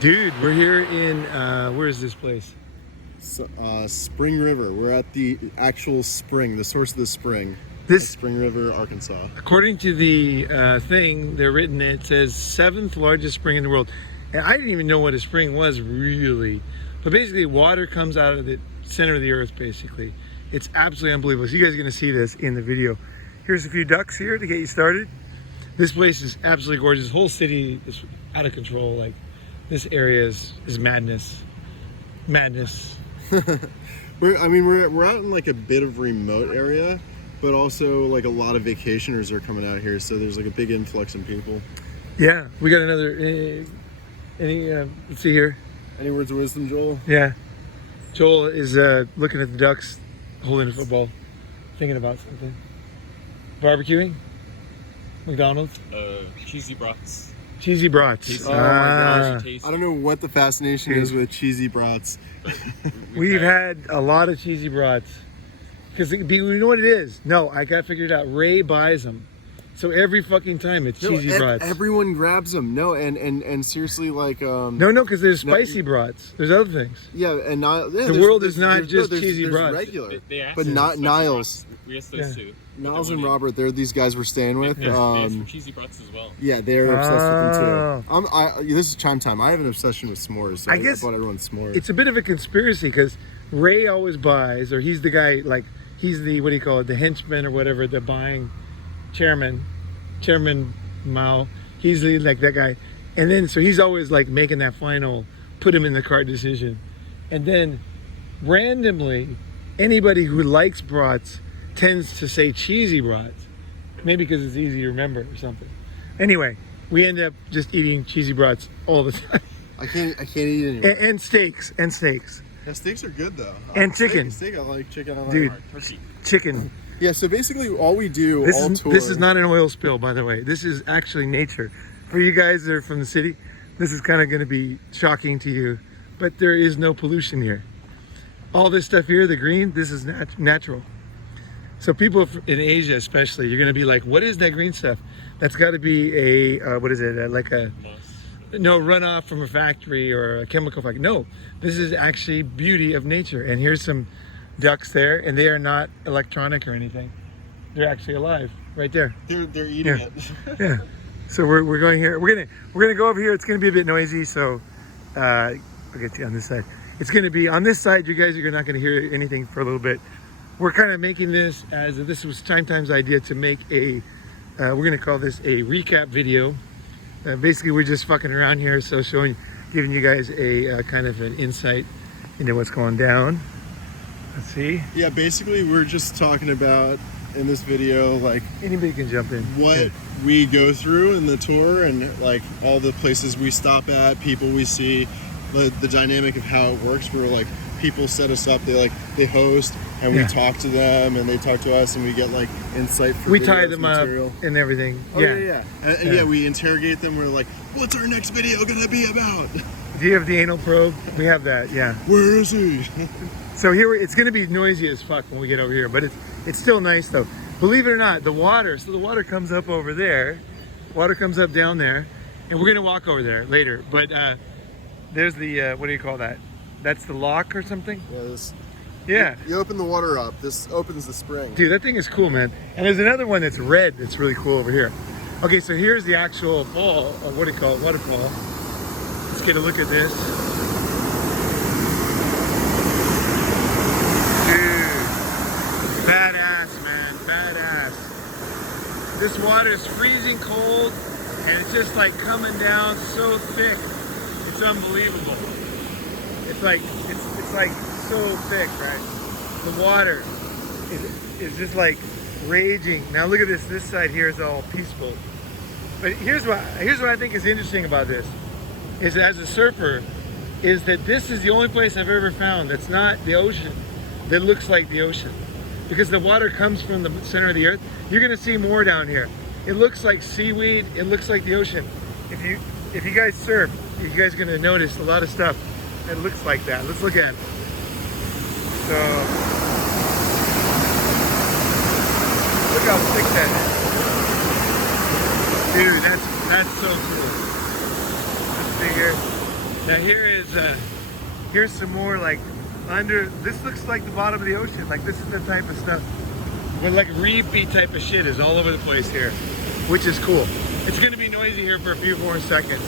Dude, we're here in, where is this place? Spring River. We're at the actual spring, the source of the spring. This, Spring River, Arkansas. according to the thing, they're written, it says 7th largest spring in the world. And I didn't even know what a spring was, really. But basically, water comes out of the center of the earth, basically. It's absolutely unbelievable. So you guys are going to see this in the video. Here's a few ducks here to get you started. This place is absolutely gorgeous. The whole city is out of control. Like, this area is madness. Madness. we're out in like a bit of remote area, but also like a lot of vacationers are coming out here, so there's like a big influx in people. Yeah, we got another, let's see here. Any words of wisdom, Joel? Yeah. Joel is looking at the ducks, holding a football, thinking about something. Barbecuing? McDonald's? Cheesy brats. Cheesy brats. Oh my gosh. I don't know what the fascination is with cheesy brats. We've had a lot of cheesy brats. Because you know what it is? No, I got figured out. Ray buys them. So every fucking time it's cheesy brats. Everyone grabs them. No, and seriously, like no, because there's spicy brats. There's other things. Yeah, and the world is not just cheesy brats. Regular, but not Niles. Yes, those two. Niles and Robert, they're these guys we're staying with. They have some cheesy brats as well. Yeah, they're obsessed with them too. This is chime time. I have an obsession with s'mores. So I guess bought everyone s'mores. It's a bit of a conspiracy because Ray always buys, or he's the guy, like he's the, what do you call it, the henchman or whatever, the buying Chairman Mao. He's the, like that guy, and then so he's always like making that final put him in the cart decision, and then randomly anybody who likes brats tends to say cheesy brats, maybe because it's easy to remember or something. Anyway, we end up just eating cheesy brats all the time. I can't eat anymore. And steaks. Yeah, steaks are good though. And chicken. Steak, I like chicken. I like dude, chicken. Yeah, so basically all we do This is not an oil spill, by the way. This is actually nature. For you guys that are from the city, this is kind of going to be shocking to you, but there is no pollution here. All this stuff here, the green, this is natural. So people in Asia especially, you're going to be like, what is that green stuff? That's got to be a, what is it, like a, no, runoff from a factory or a chemical factory. No, this is actually beauty of nature. And here's some ducks there, and they are not electronic or anything. They're actually alive right there. They're eating it. Yeah. So we're going here. We're gonna go over here. It's gonna be a bit noisy, so I'll get you on this side. It's gonna be on this side. You guys are not gonna hear anything for a little bit. We're kind of making this as this was Time's idea to make a. We're gonna call this a recap video. Basically, we're just fucking around here, so giving you guys a kind of an insight into what's going down. Let's see. Yeah, basically we're just talking about in this video, like anybody can jump in. What we go through in the tour and like all the places we stop at, people we see, the dynamic of how it works. Where like people set us up, they host and we talk to them and they talk to us and we get like insight for we tie them material up and everything. Oh, yeah. And we interrogate them. We're like, what's our next video gonna be about? Do you have the anal probe? We have that, yeah. Where is he? So here, it's gonna be noisy as fuck when we get over here, but it's still nice though. Believe it or not, the water comes up over there, water comes up down there, and we're gonna walk over there later, but there's the, what do you call that? That's the lock or something? Yeah. You open the water up, this opens the spring. Dude, that thing is cool, man. And there's another one that's red that's really cool over here. Okay, so here's the actual fall, or what do you call it, waterfall. Let's get a look at this. Badass, man, badass. This water is freezing cold and it's just like coming down so thick. It's unbelievable. It's like so thick, right? The water is just like raging. Now look at this side here is all peaceful. But here's what I think is interesting about this is, as a surfer, is that this is the only place I've ever found that's not the ocean, that looks like the ocean. Because the water comes from the center of the earth. You're gonna see more down here. It looks like seaweed, it looks like the ocean. If you guys surf, you guys are gonna notice a lot of stuff that looks like that. Let's look at it. So, look how thick that is. Dude, that's so cool. Let's see here. Now here's some more like this looks like the bottom of the ocean. Like this is the type of stuff where like reefy type of shit is all over the place here, which is cool. It's gonna be noisy here for a few more seconds.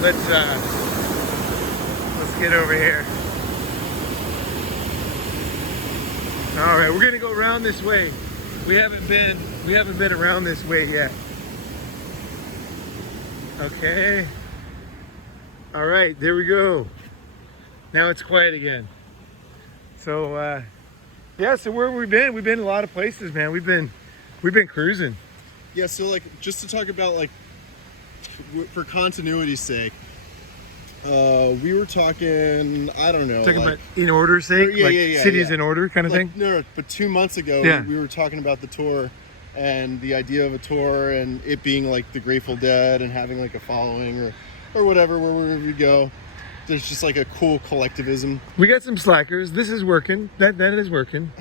Let's get over here. All right, we're gonna go around this way. We haven't been around this way yet. Okay. All right, there we go. Now it's quiet again. So yeah, so where have we been? We've been a lot of places, man. We've been cruising. Yeah, so like just to talk about like for continuity's sake, we were talking, I don't know, Talking like, about in order's sake, yeah, cities in order kind of like, thing. No, but 2 months ago we were talking about the tour and the idea of a tour and it being like the Grateful Dead and having like a following or whatever wherever we go. There's just like a cool collectivism. We got some slackers. This is working. That is working.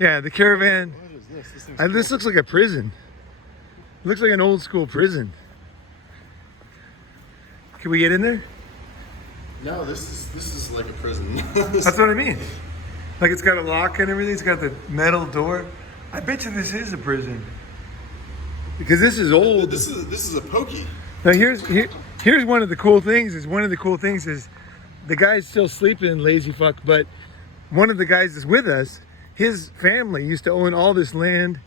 Yeah, the caravan. What is this? This thing's This cool. looks like a prison. It looks like an old school prison. Can we get in there? No, this is like a prison. That's what I mean. Like it's got a lock and everything. It's got the metal door. I bet you this is a prison. Because this is old. This is a pokey. Now here's one of the cool things is the guy's still sleeping, lazy fuck, but one of the guys that's with us, his family used to own all this land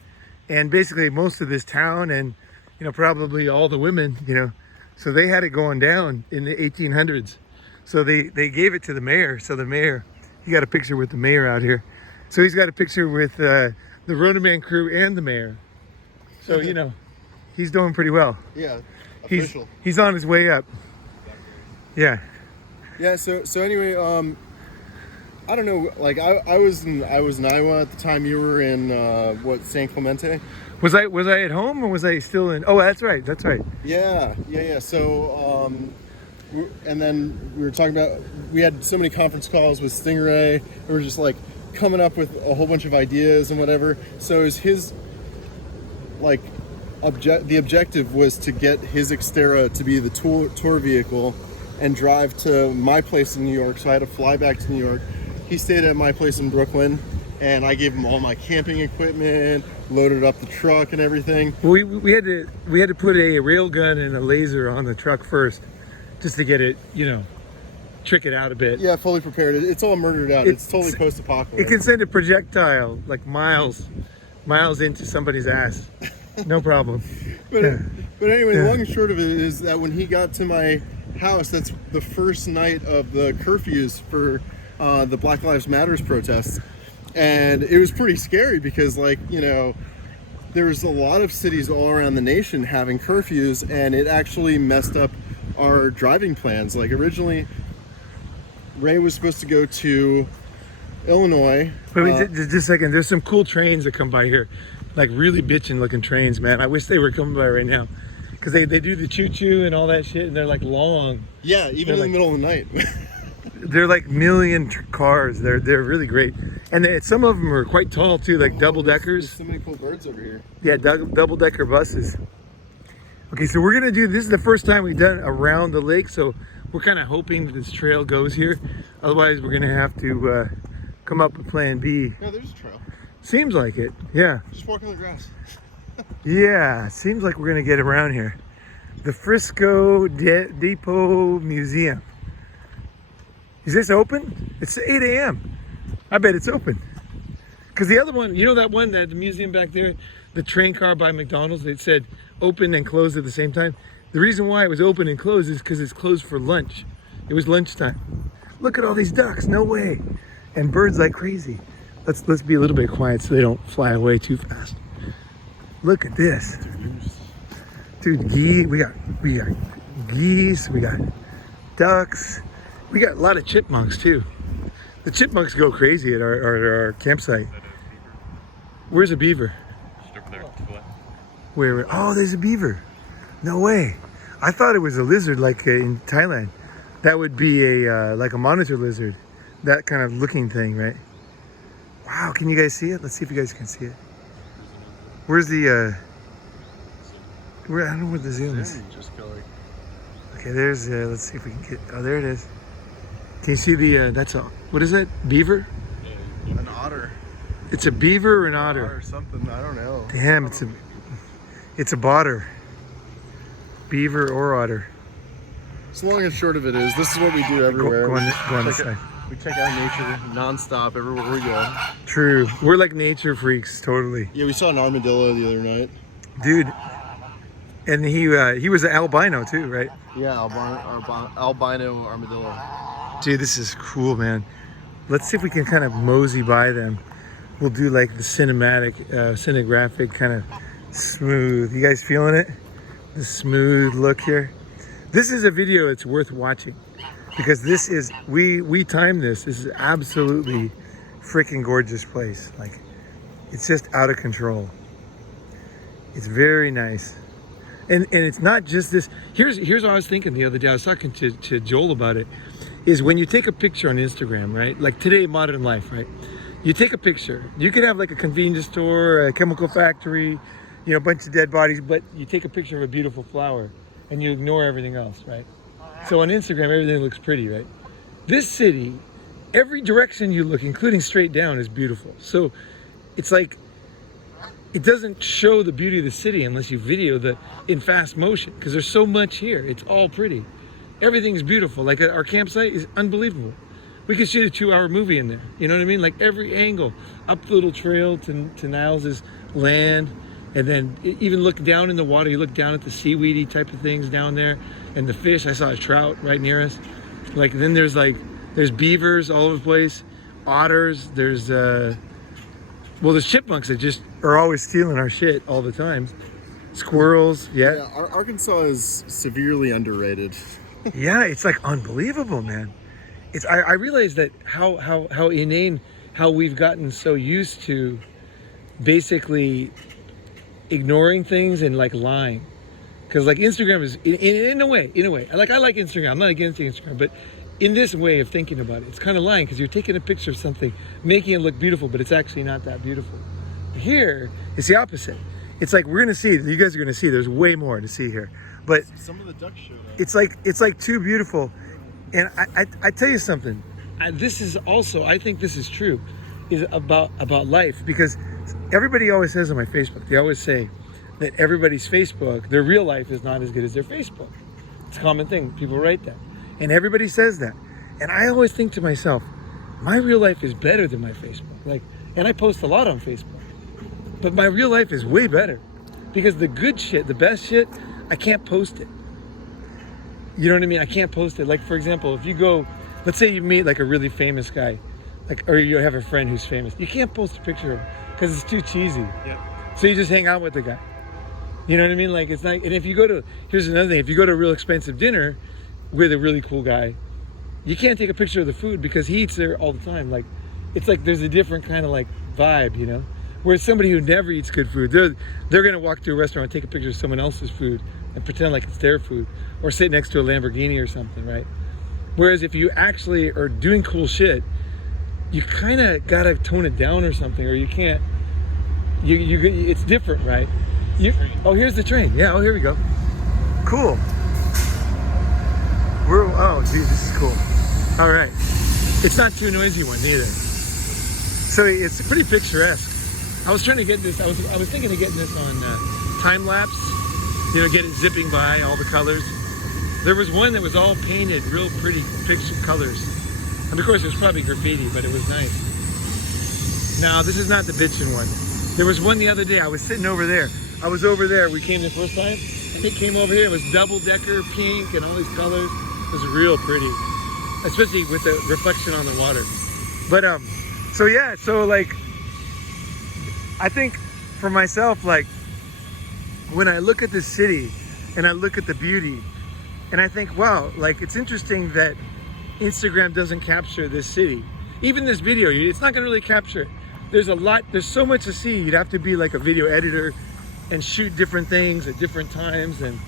and basically most of this town and, you know, probably all the women, you know, so they had it going down in the 1800s. So they gave it to the mayor. So the mayor, he got a picture with the mayor out here. So he's got a picture with the Ronin Man crew and the mayor. So, you know, he's doing pretty well. Yeah, official. He's on his way up. Yeah. Yeah. So anyway, I don't know. Like I was in Iowa at the time. You were in San Clemente? Was I at home or was I still in? Oh, that's right. Yeah. So and then we were talking about, we had so many conference calls with Stingray. We were just like coming up with a whole bunch of ideas and whatever. So it was his like the objective was to get his Xterra to be the tour vehicle and drive to my place in New York. So I had to fly back to New York. He stayed at my place in Brooklyn and I gave him all my camping equipment, loaded up the truck and everything. We had to put a rail gun and a laser on the truck first, just to get it, you know, trick it out a bit. Yeah, fully prepared. It's all murdered out. It's totally post-apocalypse. It can send a projectile like miles into somebody's ass. No problem. But anyway, the long and short of it is that when he got to my house, that's the first night of the curfews for the Black Lives Matters protests. And it was pretty scary because, like, you know, there was a lot of cities all around the nation having curfews, and it actually messed up our driving plans. Like, originally, Ray was supposed to go to Illinois. Wait, just a second. There's some cool trains that come by here, like really bitchin' looking trains, man. I wish they were coming by right now, because they do the choo-choo and all that shit, and they're like long. Yeah, even in the middle of the night. They're like million cars. They're really great, and some of them are quite tall too, like double deckers. There's so many cool birds over here. Yeah, double decker buses. Okay, so we're gonna do this is the first time we've done around the lake, so we're kind of hoping that this trail goes here. Otherwise, we're gonna have to come up with Plan B. No, there's a trail. Seems like it. Yeah. Just walk on the grass. Yeah, seems like we're gonna get around here. The Frisco Depot Museum. Is this open? It's 8 a.m. I bet it's open. Because the other one, you know that one, that the museum back there, the train car by McDonald's, it said open and closed at the same time. The reason why it was open and closed is because it's closed for lunch. It was lunchtime. Look at all these ducks, no way. And birds like crazy. Let's be a little bit quiet so they don't fly away too fast. Look at this. Dude, we got geese, we got ducks. We got a lot of chipmunks too. The chipmunks go crazy at our campsite. Where's a beaver? Where? Oh, there's a beaver. No way. I thought it was a lizard like in Thailand. That would be a like a monitor lizard. That kind of looking thing, right? Wow, can you guys see it? Let's see if you guys can see it. Where's the I don't know where the zoom is. Okay, there's, let's see if we can get, oh, there it is. Can you see the, that's a, what is that? Beaver? An otter. It's a beaver or an otter? Or something, I don't know. Damn, it's a botter. Beaver or otter. So long and short of it is, this is what we do everywhere. Go on this side. We check out nature nonstop everywhere we go. True. We're like nature freaks, totally. Yeah, we saw an armadillo the other night. Dude, and he was an albino too, right? Yeah, albino armadillo. Dude, this is cool, man. Let's see if we can kind of mosey by them. We'll do like the cinematic, cinegraphic kind of smooth. You guys feeling it? The smooth look here. This is a video that's worth watching because this is, we timed this. This is absolutely freaking gorgeous place. Like, it's just out of control. It's very nice. And it's not just this. Here's what I was thinking the other day. I was talking to Joel about it. Is when you take a picture on Instagram, right? Like today, modern life, right? You take a picture. You could have like a convenience store, a chemical factory, you know, a bunch of dead bodies, but you take a picture of a beautiful flower and you ignore everything else, right? So on Instagram, everything looks pretty, right? This city, every direction you look, including straight down, is beautiful. So it's like, it doesn't show the beauty of the city unless you video in fast motion, because there's so much here. It's all pretty. Everything's beautiful. Like our campsite is unbelievable. We could shoot a 2-hour movie in there. You know what I mean? Like every angle, up the little trail to Niles' land, and then even look down in the water. You look down at the seaweedy type of things down there, and the fish. I saw a trout right near us. Like then there's beavers all over the place, otters. There's chipmunks that just are always stealing our shit all the time. Squirrels, yeah. Arkansas is severely underrated. Yeah, it's like unbelievable, man. I realize that how inane, how we've gotten so used to basically ignoring things and like lying. Because like Instagram is in a way, like I like Instagram. I'm not against Instagram, but in this way of thinking about it, it's kind of lying because you're taking a picture of something, making it look beautiful, but it's actually not that beautiful. Here, it's the opposite. It's like we're gonna see. You guys are gonna see. There's way more to see here, but some of the ducks showed up. It's like too beautiful. And I tell you something. This is also, I think this is true, is about life, because everybody always says on my Facebook, they always say that everybody's Facebook, their real life is not as good as their Facebook. It's a common thing. People write that, and everybody says that. And I always think to myself, my real life is better than my Facebook. Like, and I post a lot on Facebook. But my real life is way better because the good shit, the best shit, I can't post it. You know what I mean? I can't post it. Like, for example, if you go, let's say you meet like a really famous guy, like, or you have a friend who's famous. You can't post a picture of him because it's too cheesy. Yep. So you just hang out with the guy. You know what I mean? Like, it's not, and if you go to, here's another thing, if you go to a real expensive dinner with a really cool guy, you can't take a picture of the food because he eats there all the time. Like, it's like there's a different kind of like vibe, you know? Whereas somebody who never eats good food, they're gonna walk to a restaurant and take a picture of someone else's food and pretend like it's their food, or sit next to a Lamborghini or something, right? Whereas if you actually are doing cool shit, you kind of gotta tone it down or something, or you can't. It's different, right? Oh, here's the train. Yeah. Oh, here we go. Cool. Oh, geez, this is cool. All right. It's not too noisy one either. So it's pretty picturesque. I was trying to get this. I was thinking of getting this on time lapse. You know, get it zipping by all the colors. There was one that was all painted, real pretty picture colors. And of course, it was probably graffiti, but it was nice. Now, this is not the bitchin' one. There was one the other day. I was sitting over there. I was over there. We came the first time, and it came over here. It was double-decker, pink, and all these colors. It was real pretty, especially with the reflection on the water. But so yeah, so like, I think for myself, like, when I look at this city and I look at the beauty, and I think, wow, like, it's interesting that Instagram doesn't capture this city. Even this video, it's not gonna really capture it. There's so much to see. You'd have to be like a video editor and shoot different things at different times, and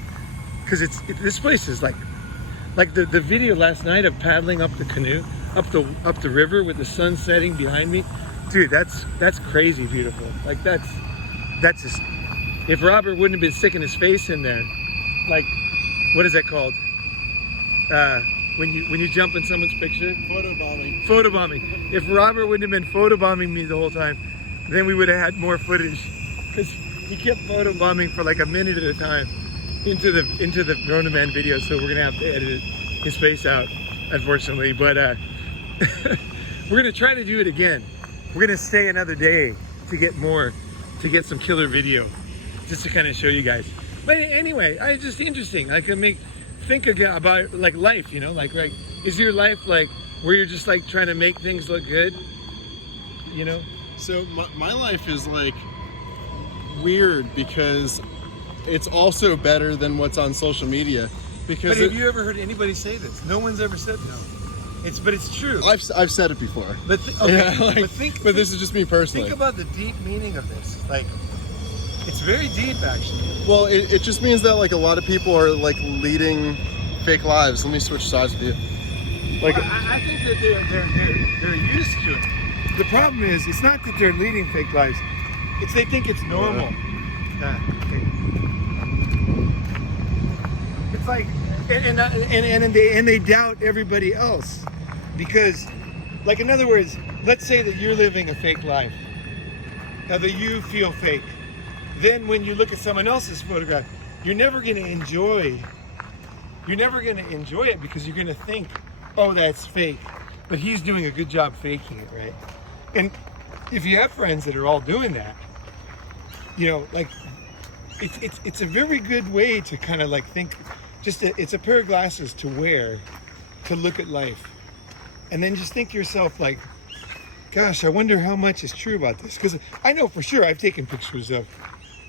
because this place is like the video last night of paddling up the canoe, up the river with the sun setting behind me. Dude, that's crazy beautiful. Like that's just, if Robert wouldn't have been sticking his face in there, like, what is that called? when you jump in someone's picture. Photobombing. Photobombing. If Robert wouldn't have been photobombing me the whole time, then we would have had more footage. Because he kept photobombing for like a minute at a time into the Ronin Man video, so we're gonna have to edit his face out, unfortunately. But we're gonna try to do it again. We're gonna stay another day to get some killer video, just to kind of show you guys. But anyway, it's just interesting. I can think about like life, you know, like is your life like where you're just like trying to make things look good, you know? So my life is like weird because it's also better than what's on social media. Because but have you ever heard anybody say this? No one's ever said this. But it's true. I've said it before. But okay, yeah, but this is just me personally. Think about the deep meaning of this. Like, it's very deep, actually. Well, it just means that like a lot of people are like leading fake lives. Let me switch sides with you. Like, well, I think that they're used to it. The problem is, it's not that they're leading fake lives. It's they think it's normal. Okay. It's like, and they doubt everybody else, because, like, in other words, let's say that you're living a fake life. Now that you feel fake, then when you look at someone else's photograph, you're never going to enjoy it because you're going to think, oh, that's fake, but he's doing a good job faking it, right? And if you have friends that are all doing that, you know, like, it's a very good way to kind of like think. It's a pair of glasses to wear to look at life, and then just think to yourself like, gosh, I wonder how much is true about this, because I know for sure I've taken pictures of,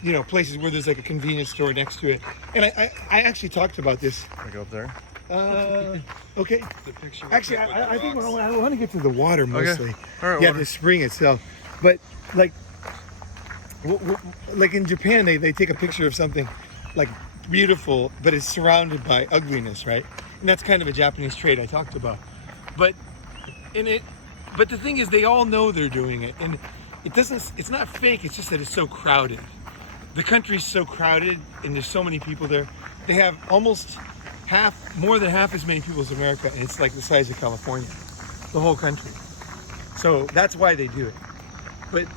you know, places where there's like a convenience store next to it, and I actually talked about this. Can I go up there? Okay. The picture. Actually, I think I want to get to the water mostly. Okay. All right. Yeah, Water. the spring itself, but like in Japan, they take a picture of something like beautiful, but it's surrounded by ugliness, right? And that's kind of a Japanese trait I talked about. But the thing is, they all know they're doing it, and it's not fake. It's just that it's so crowded. The country's so crowded, and there's so many people there. They have almost more than half as many people as America, and it's like the size of California, the whole country. So that's why they do it. But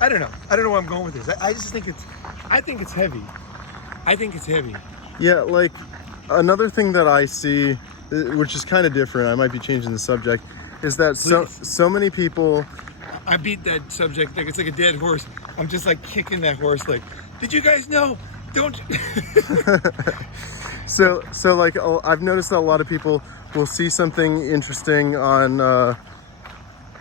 I don't know where I'm going with this. I think it's heavy. I think it's heavy. Yeah, like another thing that I see, which is kind of different, I might be changing the subject, is that so many people. I beat that subject like it's like a dead horse. I'm just like kicking that horse like, did you guys know? Don't. So like I've noticed that a lot of people will see something interesting on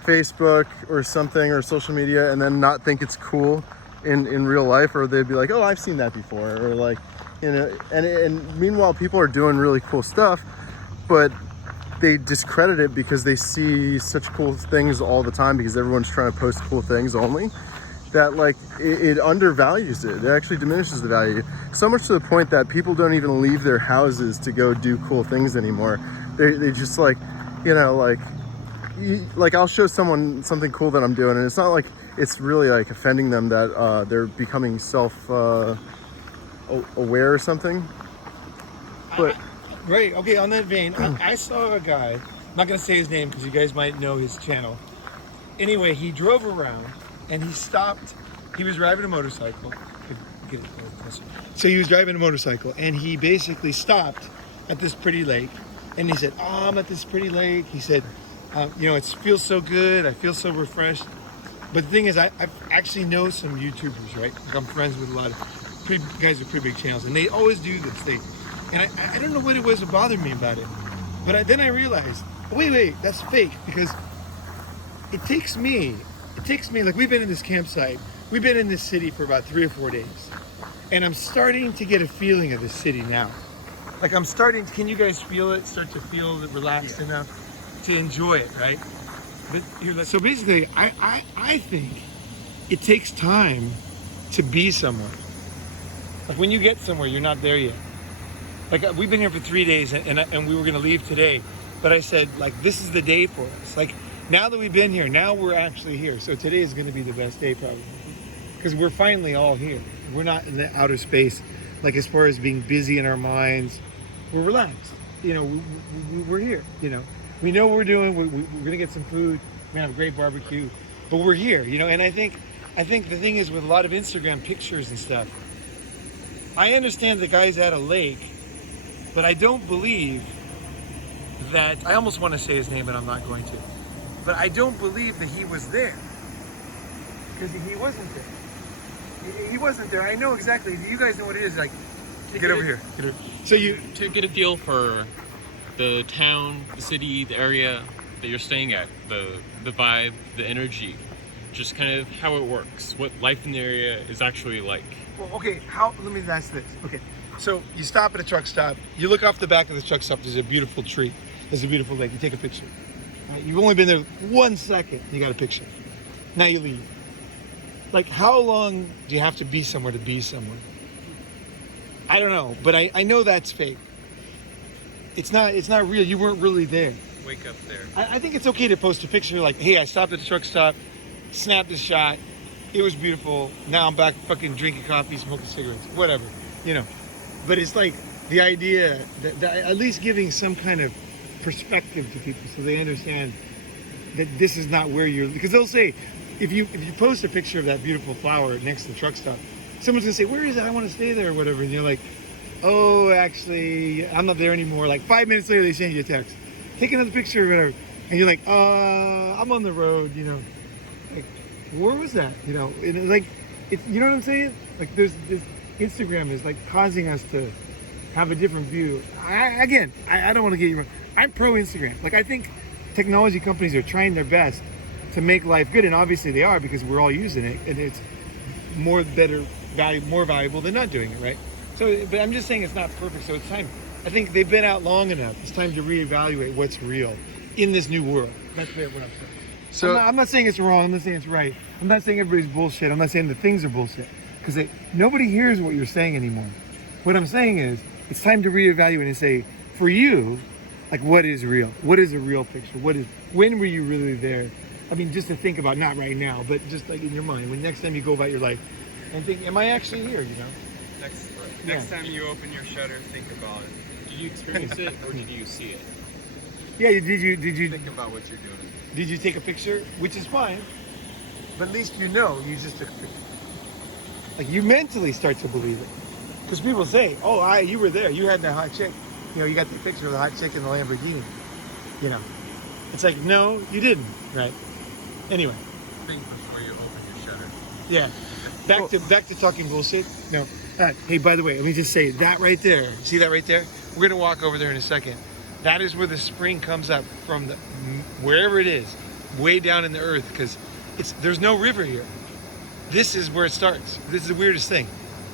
Facebook or something or social media and then not think it's cool in real life, or they'd be like, oh, I've seen that before, or like, you know, and meanwhile people are doing really cool stuff, but they discredit it because they see such cool things all the time because everyone's trying to post cool things only, that like it undervalues it. It actually diminishes the value, so much to the point that people don't even leave their houses to go do cool things anymore. They just like, you know, like I'll show someone something cool that I'm doing, and it's not like it's really like offending them that they're becoming aware or something, but Right, okay, on that vein, I saw a guy, I'm not going to say his name because you guys might know his channel. Anyway, he drove around and he stopped. He was driving a motorcycle. Get it closer. So he was driving a motorcycle and he basically stopped at this pretty lake, and he said, oh, I'm at this pretty lake. He said, you know, it feels so good. I feel so refreshed. But the thing is, I actually know some YouTubers, right? Like I'm friends with a lot of guys with pretty big channels, and they always do this. And I don't know what it was that bothered me about it. But then I realized, wait, that's fake, because it takes me, like we've been in this campsite, we've been in this city for about 3 or 4 days. And I'm starting to get a feeling of the city now. Like can you guys feel it? Start to feel relaxed enough to enjoy it, right? But so basically, I think it takes time to be somewhere. Like when you get somewhere, you're not there yet. Like we've been here for 3 days, and we were gonna leave today, but I said, like, this is the day for us. Like now that we've been here, now we're actually here. So today is gonna be the best day probably, because we're finally all here. We're not in the outer space, like as far as being busy in our minds. We're relaxed. you know, we're here. You know, we know what we're doing. We're gonna get some food. We're gonna have a great barbecue, but we're here. You know, and I think the thing is with a lot of Instagram pictures and stuff. I understand the guy's at a lake, but I don't believe that. I almost want to say his name, but I'm not going to. But I don't believe that he was there because he wasn't there. He wasn't there. I know exactly. You guys know what it is. Like, get over here. Get over. So to get a feel for the town, the city, the area that you're staying at, the vibe, the energy, just kind of how it works, what life in the area is actually like. Well, okay. Let me ask this. Okay. So you stop at a truck stop. You look off the back of the truck stop. There's a beautiful tree. There's a beautiful lake. You take a picture. You've only been there 1 second. You got a picture. Now you leave. Like, how long do you have to be somewhere to be somewhere? I don't know, but I know that's fake. It's not real. You weren't really there. Wake up there. I think it's okay to post a picture like, hey, I stopped at the truck stop, snapped a shot. It was beautiful. Now I'm back fucking drinking coffee, smoking cigarettes, whatever, you know. But it's like the idea that at least giving some kind of perspective to people so they understand that this is not where you're, because they'll say, if you post a picture of that beautiful flower next to the truck stop, someone's gonna say, where is it? I want to stay there or whatever. And you're like, oh, actually, I'm not there anymore. Like 5 minutes later, they send you a text. Take another picture or whatever. And you're like, I'm on the road, you know. Like, where was that? You know, and it's like, you know what I'm saying? Like, there's this, Instagram is like causing us to have a different view. I don't want to get you wrong. I'm pro Instagram. Like, I think technology companies are trying their best to make life good, and obviously they are because we're all using it, and it's more valuable than not doing it, right? So, but I'm just saying it's not perfect. So it's time. I think they've been out long enough. It's time to reevaluate what's real in this new world. That's what I'm saying. So I'm not saying it's wrong. I'm not saying it's right. I'm not saying everybody's bullshit. I'm not saying the things are bullshit because nobody hears what you're saying anymore. What I'm saying is it's time to reevaluate and say, for you, like, what is real? What is a real picture? When were you really there? I mean, just to think about, not right now, but just like in your mind, when next time you go about your life and think, am I actually here, you know? Next time you open your shutter, think about it. Did you experience it or did you see it? Yeah, did you Think about what you're doing. Did you take a picture? Which is fine, but at least you know you just took a picture. Like, you mentally start to believe it. Because people say, oh, you were there. You had that hot chick. You know, you got the picture of the hot chick in the Lamborghini. You know. It's like, no, you didn't, right? Anyway. Think before you open your shutter. Yeah. Back to talking bullshit. No. Hey, by the way, let me just say that right there. See that right there? We're gonna walk over there in a second. That is where the spring comes up from, wherever it is, way down in the earth, because there's no river here. This is where it starts. This is the weirdest thing.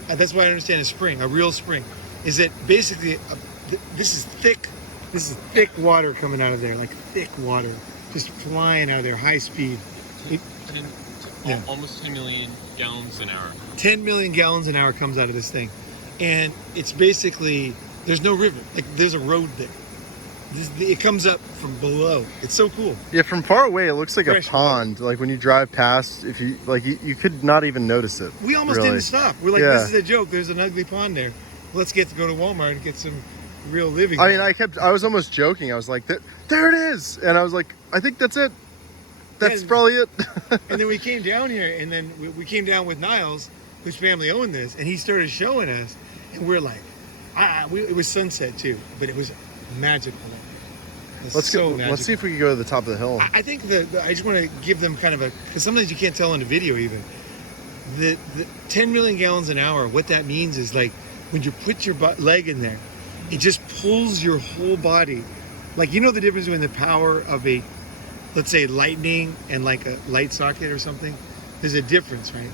And that's why I understand a spring, a real spring, is that basically this is thick water coming out of there, like thick water, just flying out of there, high speed. Almost 10 million gallons an hour. 10 million gallons an hour comes out of this thing. And it's basically, there's no river. Like, there's a road there. It comes up from below. It's so cool. Yeah, from far away, it looks like Fresh a pond. Like, when you drive past, if you, like, you could not even notice it. We almost really didn't stop. We're like, this is a joke. There's an ugly pond there. Let's get to go to Walmart and get some real living. I mean, I was almost joking. I was like, there it is. And I was like, I think that's it. That's probably it. And then we came down here, and then we came down with Niles, whose family owned this, and he started showing us, and we're like, it was sunset too, but it was magical. Let's go. Let's see if we can go to the top of the hill. I think I just want to give them kind of because sometimes you can't tell in the video even. The 10 million gallons an hour, what that means is, like, when you put your leg in there, it just pulls your whole body. Like, you know the difference between the power of a, let's say, lightning and like a light socket or something? There's a difference, right?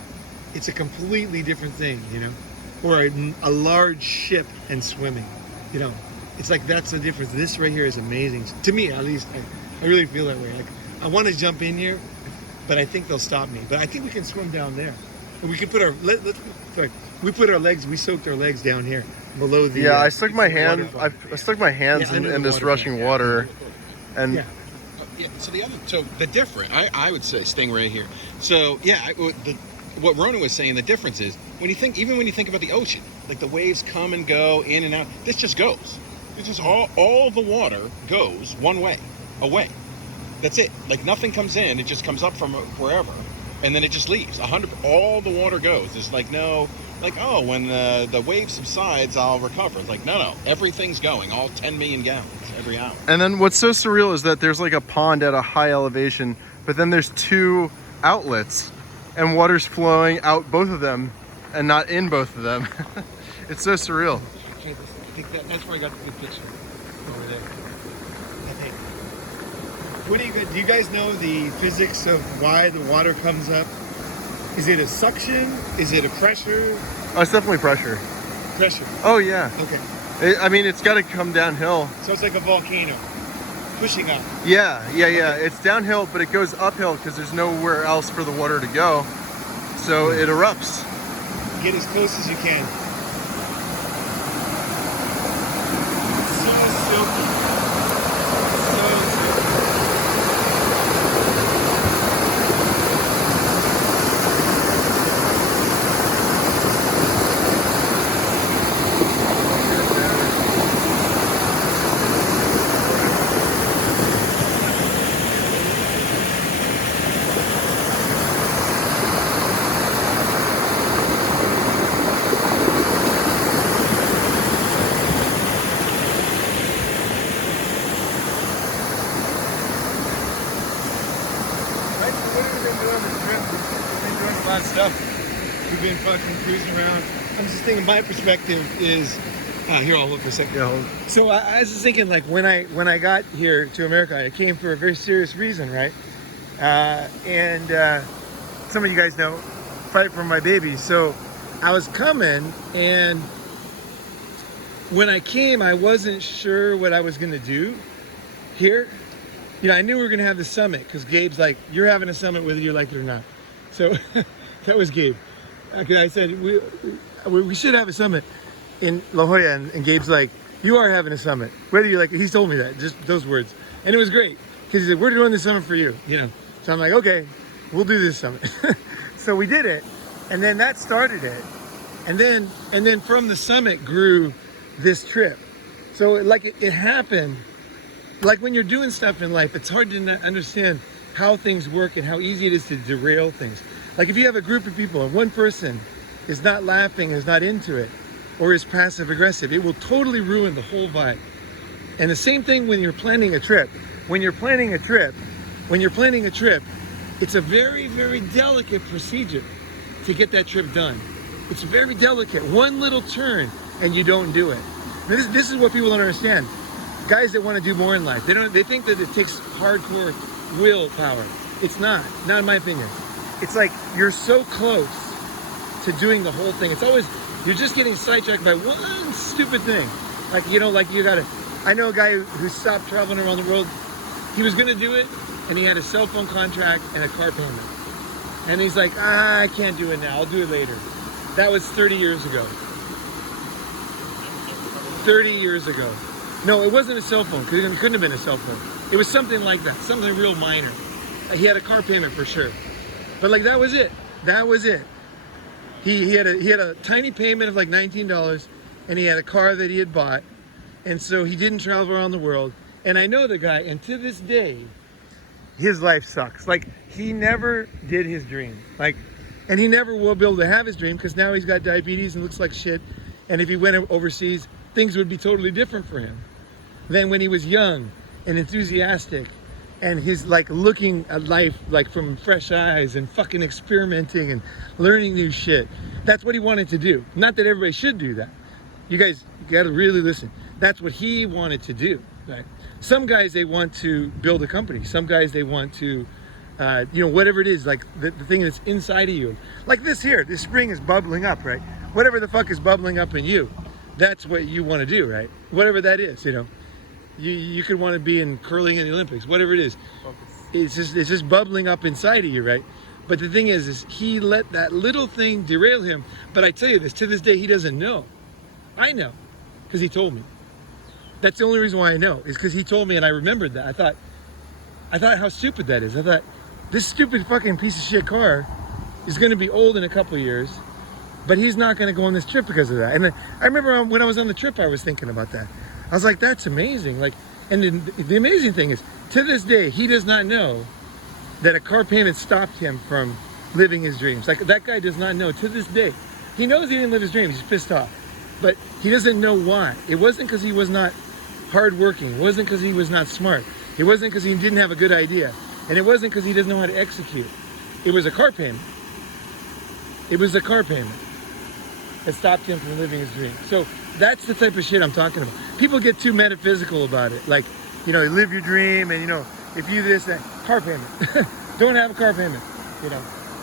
It's a completely different thing, you know? Or a large ship and swimming, you know? It's like, that's the difference. This right here is amazing. To me, at least, I really feel that way. Like, I want to jump in here, but I think they'll stop me. But I think we can swim down there. And we can put we put our legs, we soaked our legs down here below the. Yeah, I stuck my hand. I stuck my hands in this rushing water, and. Yeah. So the difference, I would say, staying right here. So yeah, what Ronin was saying, the difference is when you think about the ocean, like the waves come and go in and out. This just goes. It's just all the water goes one way, away. That's it. Like nothing comes in. It just comes up from wherever, and then it just leaves. All the water goes. It's like no, like oh, when the wave subsides, I'll recover. It's like no. Everything's going. All 10 million gallons every hour. And then what's so surreal is that there's like a pond at a high elevation, but then there's two outlets, and water's flowing out both of them, and not in both of them. It's so surreal. I think that's where I got the good picture over there. I think. What do you guys know the physics of why the water comes up? Is it a suction? Is it a pressure? Oh, it's definitely pressure. Pressure. Oh yeah. Okay. I mean, it's got to come downhill. So it's like a volcano pushing up. Yeah. It's downhill, but it goes uphill because there's nowhere else for the water to go. So it erupts. Get as close as you can. So silky. So silky. Stuff. We've been fucking cruising around. I'm just thinking my perspective is here, I'll look for a second. Yeah. So I was just thinking, like, when I got here to America, I came for a very serious reason, right? And some of you guys know, fight for my baby. So I was coming, and when I came, I wasn't sure what I was going to do here. You know, I knew we were going to have the summit because Gabe's like, you're having a summit whether you like it or not. So that was Gabe. I said, we should have a summit in La Jolla. And Gabe's like, you are having a summit. Whether you like it. He's told me that, just those words. And it was great because he said, we're doing this summit for you. You know. So I'm like, okay, we'll do this summit. So we did it. And then that started it. And then from the summit grew this trip. So like it happened. Like when you're doing stuff in life, it's hard to understand how things work and how easy it is to derail things. Like if you have a group of people and one person is not laughing, is not into it, or is passive aggressive, it will totally ruin the whole vibe. And the same thing when you're planning a trip. When you're planning a trip, it's a very, very delicate procedure to get that trip done. It's very delicate. One little turn and you don't do it. Now, this is what people don't understand. Guys that want to do more in life, they think that it takes hardcore willpower. It's not in my opinion. It's like you're so close to doing the whole thing. It's always, you're just getting sidetracked by one stupid thing. Like, you know, like you gotta, I know a guy who stopped traveling around the world. He was gonna do it and he had a cell phone contract and a car payment. And he's like, I can't do it now, I'll do it later. That was 30 years ago. 30 years ago. No, it wasn't a cell phone, because it couldn't have been a cell phone. It was something like that, something real minor. He had a car payment for sure. But like that was it. That was it. He had a tiny payment of like $19 and he had a car that he had bought. And so he didn't travel around the world. And I know the guy, and to this day, his life sucks. Like he never did his dream. Like, and he never will be able to have his dream because now he's got diabetes and looks like shit. And if he went overseas, things would be totally different for him than when he was young and enthusiastic and his like looking at life like from fresh eyes and fucking experimenting and learning new shit. That's what he wanted to do. Not that everybody should do that. You guys gotta really listen. That's what he wanted to do. Right? Some guys, they want to build a company. Some guys, they want to, whatever it is, like the thing that's inside of you. Like this here, this spring is bubbling up, right? Whatever the fuck is bubbling up in you, that's what you want to do, right? Whatever that is, you know. You could want to be in curling in the Olympics, whatever it is. It's just bubbling up inside of you, right? But the thing is he let that little thing derail him. But I tell you this, to this day, he doesn't know. I know, because he told me. That's the only reason why I know, is because he told me and I remembered that. I thought how stupid that is. I thought, this stupid fucking piece of shit car is going to be old in a couple of years, but he's not going to go on this trip because of that. And I remember when I was on the trip, I was thinking about that. I was like, that's amazing. Like, and the amazing thing is, to this day, he does not know that a car payment stopped him from living his dreams. Like, that guy does not know to this day. He knows he didn't live his dreams. He's pissed off, but he doesn't know why. It wasn't because he was not hardworking. It wasn't because he was not smart. It wasn't because he didn't have a good idea, and it wasn't because he doesn't know how to execute. It was a car payment. It was a car payment that stopped him from living his dream. So that's the type of shit I'm talking about. People get too metaphysical about it. Like, you know, live your dream, and, you know, if you this, that, car payment. Don't have a car payment. You know,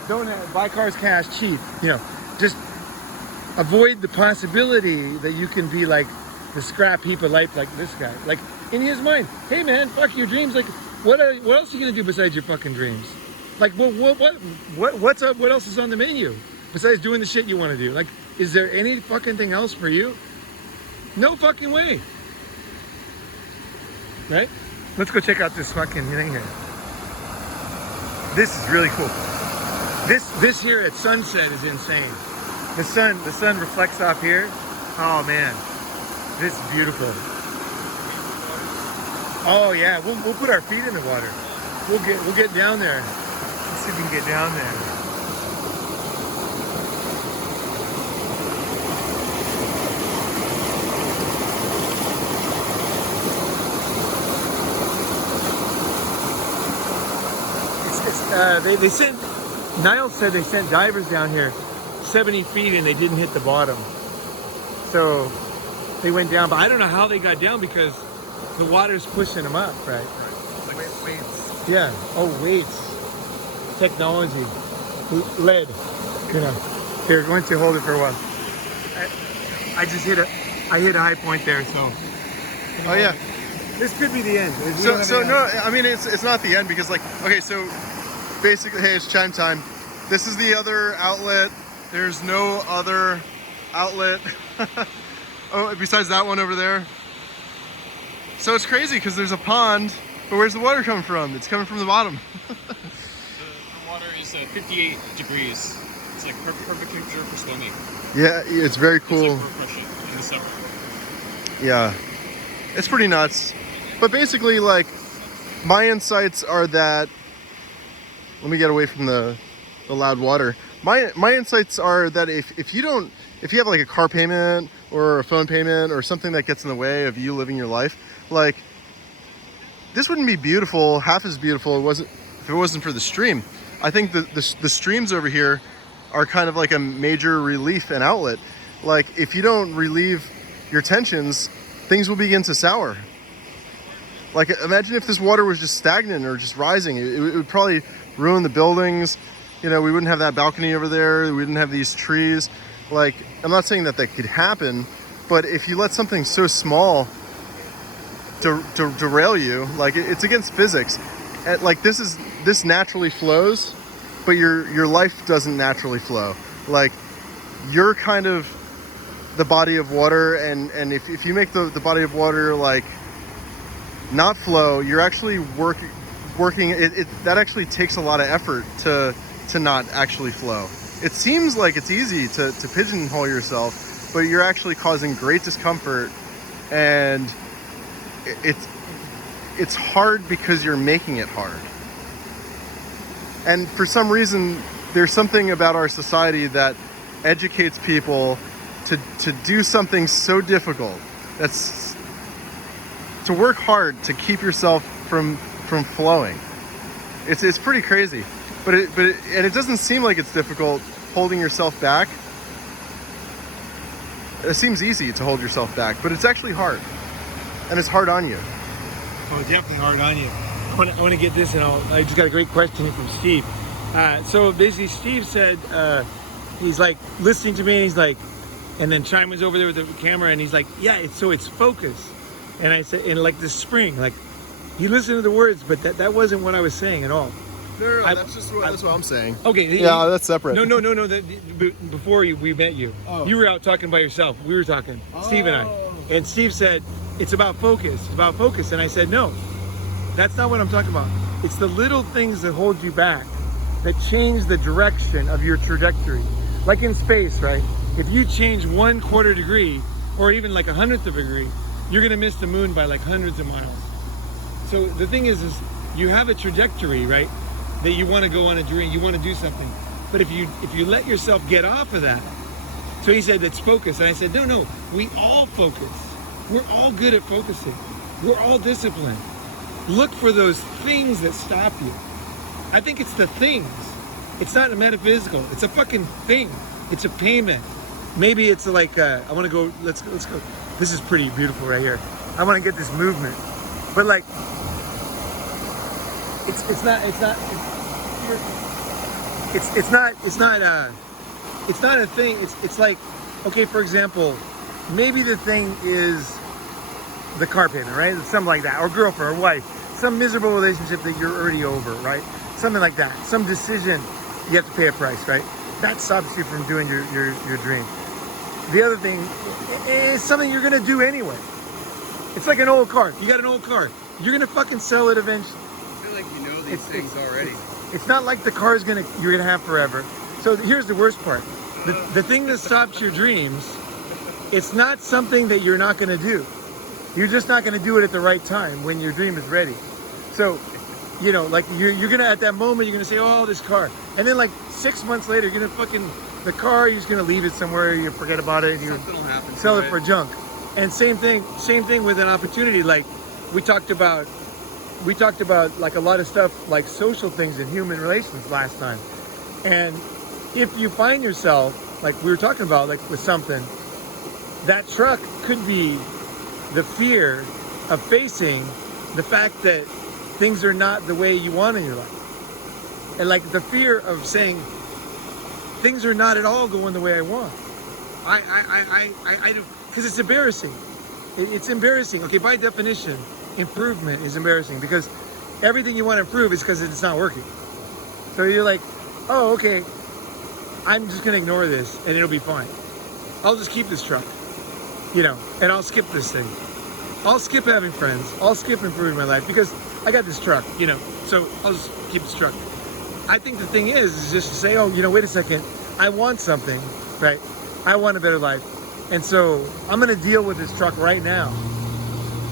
don't buy cars cash, cheap. You know, just avoid the possibility that you can be like the scrap heap of life like this guy. Like, in his mind, hey man, fuck your dreams. Like, what else are you gonna do besides your fucking dreams? Like, what's up? What else is on the menu besides doing the shit you want to do? Like, is there any fucking thing else for you? No fucking way. Right? Let's go check out this fucking thing here. This is really cool. This here at sunset is insane. The sun reflects off here. Oh man, this is beautiful. Oh yeah, we'll put our feet in the water. We'll get down there. Let's see if we can get down there. They sent, Niles said they sent divers down here 70 feet and they didn't hit the bottom. So they went down, but I don't know how they got down because the water's pushing them up, right? Weights. Yeah. Oh, weights. Technology. Lead. You know. Here, going to hold it for a while. I just hit a high point there, so. Oh yeah. This could be the end. So no, I mean it's not the end because, like, okay, so basically, hey, it's chime time. This is the other outlet. There's no other outlet. Oh, besides that one over there. So it's crazy because there's a pond, but where's the water coming from? It's coming from the bottom. The water is 58 degrees. It's like perfect temperature for swimming. Yeah, it's very cool. It's like refreshing in the summer. Yeah, it's pretty nuts. But basically, like, my insights are that, let me get away from the loud water. My insights are that if you have like a car payment or a phone payment or something that gets in the way of you living your life, like, this wouldn't be beautiful, half as beautiful if it wasn't for the stream. I think the streams over here are kind of like a major relief and outlet. Like, if you don't relieve your tensions, things will begin to sour. Like, imagine if this water was just stagnant or just rising. It would probably ruin the buildings. You know, we wouldn't have that balcony over there. We wouldn't have these trees. Like, I'm not saying that could happen, but if you let something so small to derail you, like, it's against physics. Like, this naturally flows, but your life doesn't naturally flow. Like, you're kind of the body of water, and if you make the body of water, like, not flow, you're actually working that actually takes a lot of effort to not actually flow. It seems like it's easy to pigeonhole yourself, but you're actually causing great discomfort, and it's hard because you're making it hard. And for some reason, there's something about our society that educates people to do something so difficult. That's to work hard to keep yourself from flowing. It's pretty crazy, but it doesn't seem like it's difficult holding yourself back. It seems easy to hold yourself back, but it's actually hard, and it's hard on you. Oh, definitely hard on you. I want to get this, and I just got a great question here from Steve. So basically, Steve said he's like listening to me, and he's like, and then Chime was over there with the camera, and he's like, yeah, it's focus. And I said, and like the spring, like, he listened to the words, but that wasn't what I was saying at all. No, that's what I'm saying. Okay. Yeah, that's separate. No. Before we met you, you were out talking by yourself. We were talking, Steve and I. And Steve said, it's about focus. It's about focus. And I said, no, that's not what I'm talking about. It's the little things that hold you back, that change the direction of your trajectory. Like in space, right? If you change 1/4 degree, or even like 1/100 of a degree, you're gonna miss the moon by like hundreds of miles. So the thing is you have a trajectory, right? That you want to go on a dream, you want to do something. But if you let yourself get off of that, so he said, let's focus. And I said, no, we all focus. We're all good at focusing. We're all disciplined. Look for those things that stop you. I think it's the things. It's not a metaphysical. It's a fucking thing. It's a payment. Maybe it's like, I want to go, let's go. This is pretty beautiful right here. I want to get this movement. But like, it's not a thing. It's like, okay, for example, maybe the thing is the car payment, right? Something like that, or girlfriend or wife, some miserable relationship that you're already over, right? Something like that, some decision you have to pay a price, right? That stops you from doing your dream. The other thing is something you're gonna do anyway. It's like an old car. You got an old car. You're gonna fucking sell it eventually. I feel like you know these things already. It's not like the car you're gonna have forever. So here's the worst part. The thing that stops your dreams, it's not something that you're not gonna do. You're just not gonna do it at the right time when your dream is ready. So, you know, like you're gonna, at that moment, you're gonna say, oh, this car. And then like 6 months later, you're gonna the car, you're just gonna leave it somewhere, you forget about it, and you Something will happen. sell it for junk. And same thing with an opportunity. Like we talked about like a lot of stuff, like social things in human relations last time. And if you find yourself, like we were talking about, like with something, that truck could be the fear of facing the fact that things are not the way you want in your life. And like the fear of saying things are not at all going the way I want. I do, because it's embarrassing. It's embarrassing. Okay, by definition, improvement is embarrassing because everything you want to improve is because it's not working. So you're like, oh, okay, I'm just gonna ignore this and it'll be fine. I'll just keep this truck, you know, and I'll skip this thing. I'll skip having friends. I'll skip improving my life because I got this truck, you know, so I'll just keep this truck. I think the thing is just to say, oh, you know, wait a second, I want something, right? I want a better life. And so I'm gonna deal with this truck right now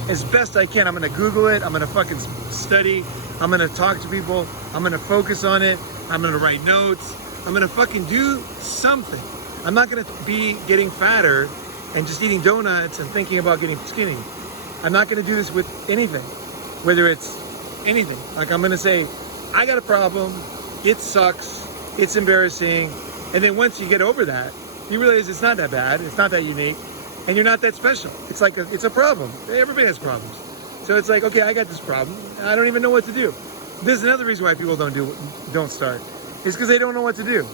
as best I can. I'm gonna Google it, I'm gonna fucking study, I'm gonna talk to people, I'm gonna focus on it, I'm gonna write notes, I'm gonna fucking do something. I'm not gonna be getting fatter and just eating donuts and thinking about getting skinny. I'm not gonna do this with anything, whether it's anything. Like I'm gonna say, I got a problem, it sucks, it's embarrassing, and then once you get over that, you realize it's not that bad, it's not that unique, and you're not that special. It's like it's a problem. Everybody has problems. So it's like, okay, I got this problem. I don't even know what to do. This is another reason why people don't start. It's because they don't know what to do.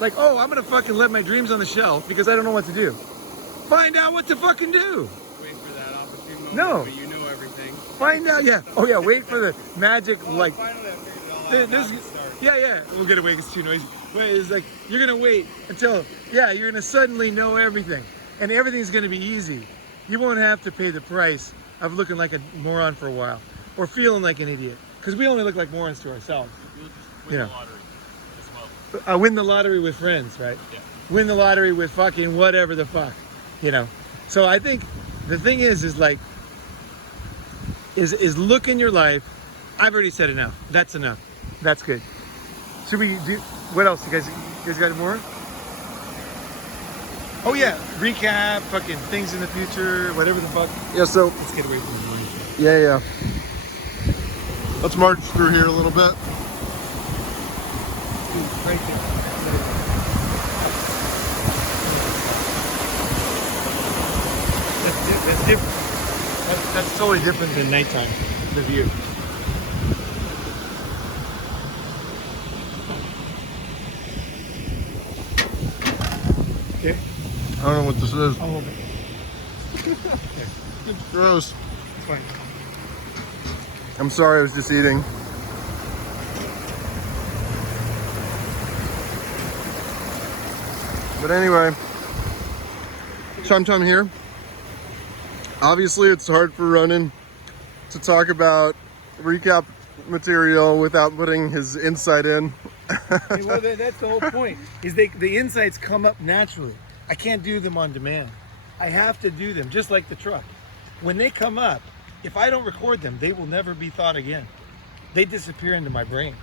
Like, oh, I'm gonna fucking let my dreams on the shelf because I don't know what to do. Find out what to fucking do. Wait for that opportune moment. No. But you know everything. Find out, yeah. Oh yeah, wait for the magic, like, Finally, I figured it all out. yeah. We'll get away, it's too noisy. But it's like, you're gonna wait until, yeah, you're gonna suddenly know everything. And everything's gonna be easy. You won't have to pay the price of looking like a moron for a while. Or feeling like an idiot. Because we only look like morons to ourselves. You'll You just win know. the lottery as well. Win the lottery with friends, right? Yeah. Win the lottery with fucking whatever the fuck, you know? So I think the thing is like, is look in your life. I've already said enough. That's enough. That's good. Should we do, what else? You guys got more? Oh yeah, recap, fucking things in the future, whatever the fuck. Yeah, so Let's get away from the mindset. yeah. Let's march through here a little bit. Right there. That's different. That's totally different than nighttime, the view. Okay. I don't know what this is. I'll hold it. It's gross. It's fine. I'm sorry, I was just eating. But anyway, Chum Chum here. Obviously, it's hard for Ronin to talk about recap material without putting his insight in. Well, that's the whole point. Is the insights come up naturally. I can't do them on demand. I have to do them, just like the truck. when they come up, if I don't record them, they will never be thought again. They disappear into my brain.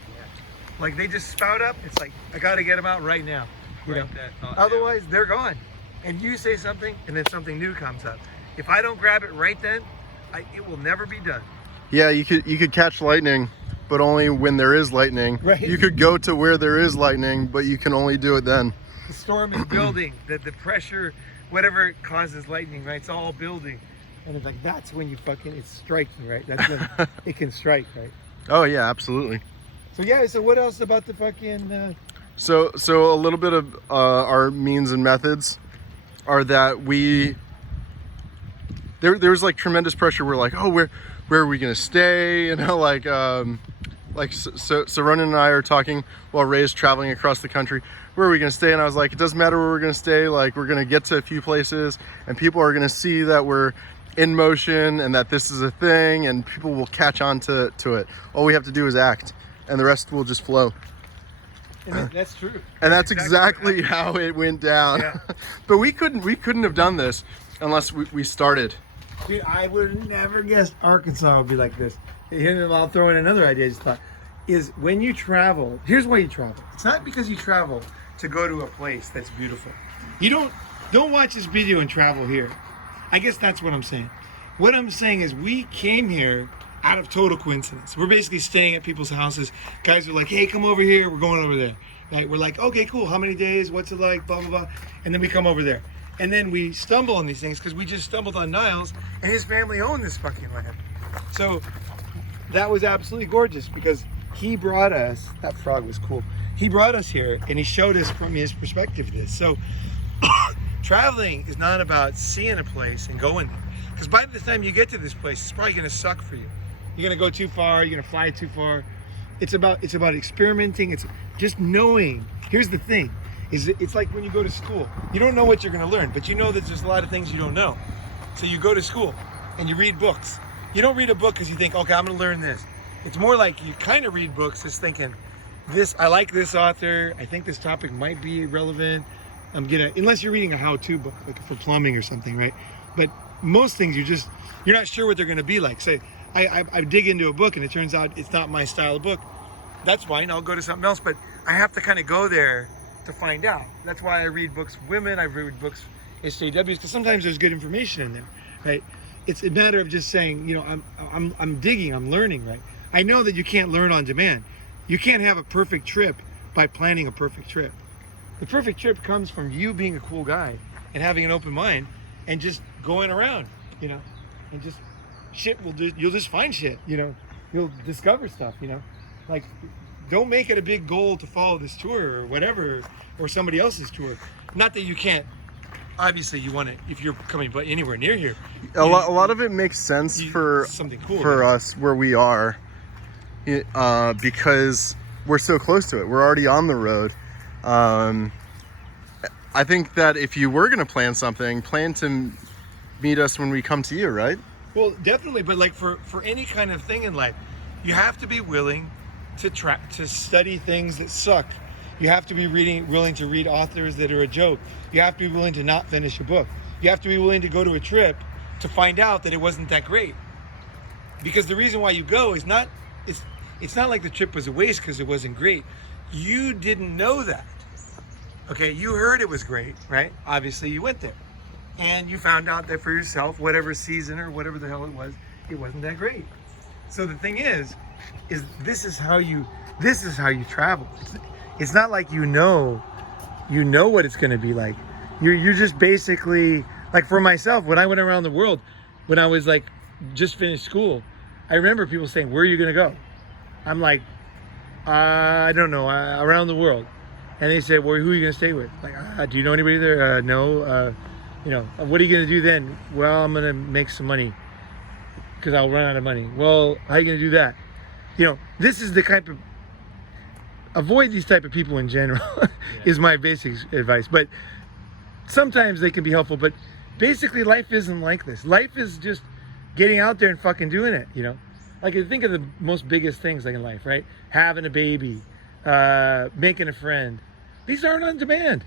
Like they just spout up. It's like, I got to get them out right now. You know? Write that thought Otherwise, they're gone. And you say something, and then something new comes up. If I don't grab it right then, it will never be done. Yeah, you could catch lightning, but only when there is lightning. Right. You could go to where there is lightning, but you can only do it then. The storm is building. The pressure, whatever causes lightning, right? It's all building. And it's like, that's when it's striking, right? That's when it can strike, right? Oh yeah, absolutely. So yeah, so what else about the fucking... So a little bit of our means and methods are that there's like tremendous pressure. We're like, oh, where are we gonna stay? You know, like so Ronin and I are talking while Ray's traveling across the country. Where are we gonna stay? And I was like, it doesn't matter where we're gonna stay. Like, we're gonna get to a few places, and people are gonna see that we're in motion and that this is a thing, and people will catch on to it. All we have to do is act, and the rest will just flow. And that's true. And that's exactly how it went down. Yeah. But we couldn't have done this unless we started. Dude, I would have never guessed Arkansas would be like this. And I'll throw in another idea I just thought, is when you travel, here's why you travel. It's not because you travel to go to a place that's beautiful. You don't watch this video and travel here. I guess that's what I'm saying. What I'm saying is we came here out of total coincidence. We're basically staying at people's houses. Guys are like, hey, come over here. We're going over there. Right? We're like, okay, cool. How many days? What's it like? Blah, blah, blah. And then we come over there. And then we stumble on these things because we just stumbled on Niles and his family owned this fucking land. So that was absolutely gorgeous because he brought us, that frog was cool. He brought us here and he showed us from his perspective this. So traveling is not about seeing a place and going there. Because by the time you get to this place, it's probably going to suck for you. You're going to go too far. You're going to fly too far. It's about experimenting. It's just knowing. Here's the thing. It's like when you go to school. You don't know what you're going to learn, but you know that there's a lot of things you don't know. So you go to school and you read books. You don't read a book because you think, okay, I'm going to learn this. It's more like you kind of read books just thinking, I like this author. I think this topic might be relevant. Unless you're reading a how-to book, like for plumbing or something, right? But most things you're not sure what they're going to be like. Say, I dig into a book and it turns out it's not my style of book. That's fine. I'll go to something else, but I have to kind of go there to find out. That's why I read books for women. I read books SJWs because sometimes there's good information in there, right? It's a matter of just saying, I'm digging, I'm learning, right? I know that you can't learn on demand. You can't have a perfect trip by planning a perfect trip. The perfect trip comes from you being a cool guy and having an open mind and just going around, and just you'll just find shit, you'll discover stuff, like don't make it a big goal to follow this tour or whatever, or somebody else's tour. Not that you can't, obviously you want to, if you're coming but anywhere near here. A lot of it makes sense for something cool for us where we are, because we're so close to it. We're already on the road. I think that if you were going to plan something, plan to meet us when we come to you, right? Well, definitely, but like for any kind of thing in life, you have to be willing to study things that suck. You have to be willing to read authors that are a joke. You have to be willing to not finish a book. You have to be willing to go to a trip to find out that it wasn't that great. Because the reason why you go is not, it's not like the trip was a waste because it wasn't great. You didn't know that. Okay, you heard it was great, right? Obviously you went there. And you found out that for yourself, whatever season or whatever the hell it wasn't that great. So the thing is this is how you travel. It's not like you know what it's going to be like. You're just basically, like for myself, when I went around the world, when I was like just finished school, I remember people saying, where are you going to go? I'm like, I don't know, around the world. And they said, well, who are you going to stay with? Like, do you know anybody there? No. What are you going to do then? Well, I'm going to make some money because I'll run out of money. Well, how are you going to do that? This is the type of, avoid these type of people in general is my basic advice. But sometimes they can be helpful. But basically, life isn't like this. Life is just getting out there and fucking doing it, Like, think of the most biggest things like in life, right? Having a baby, making a friend. These aren't on demand.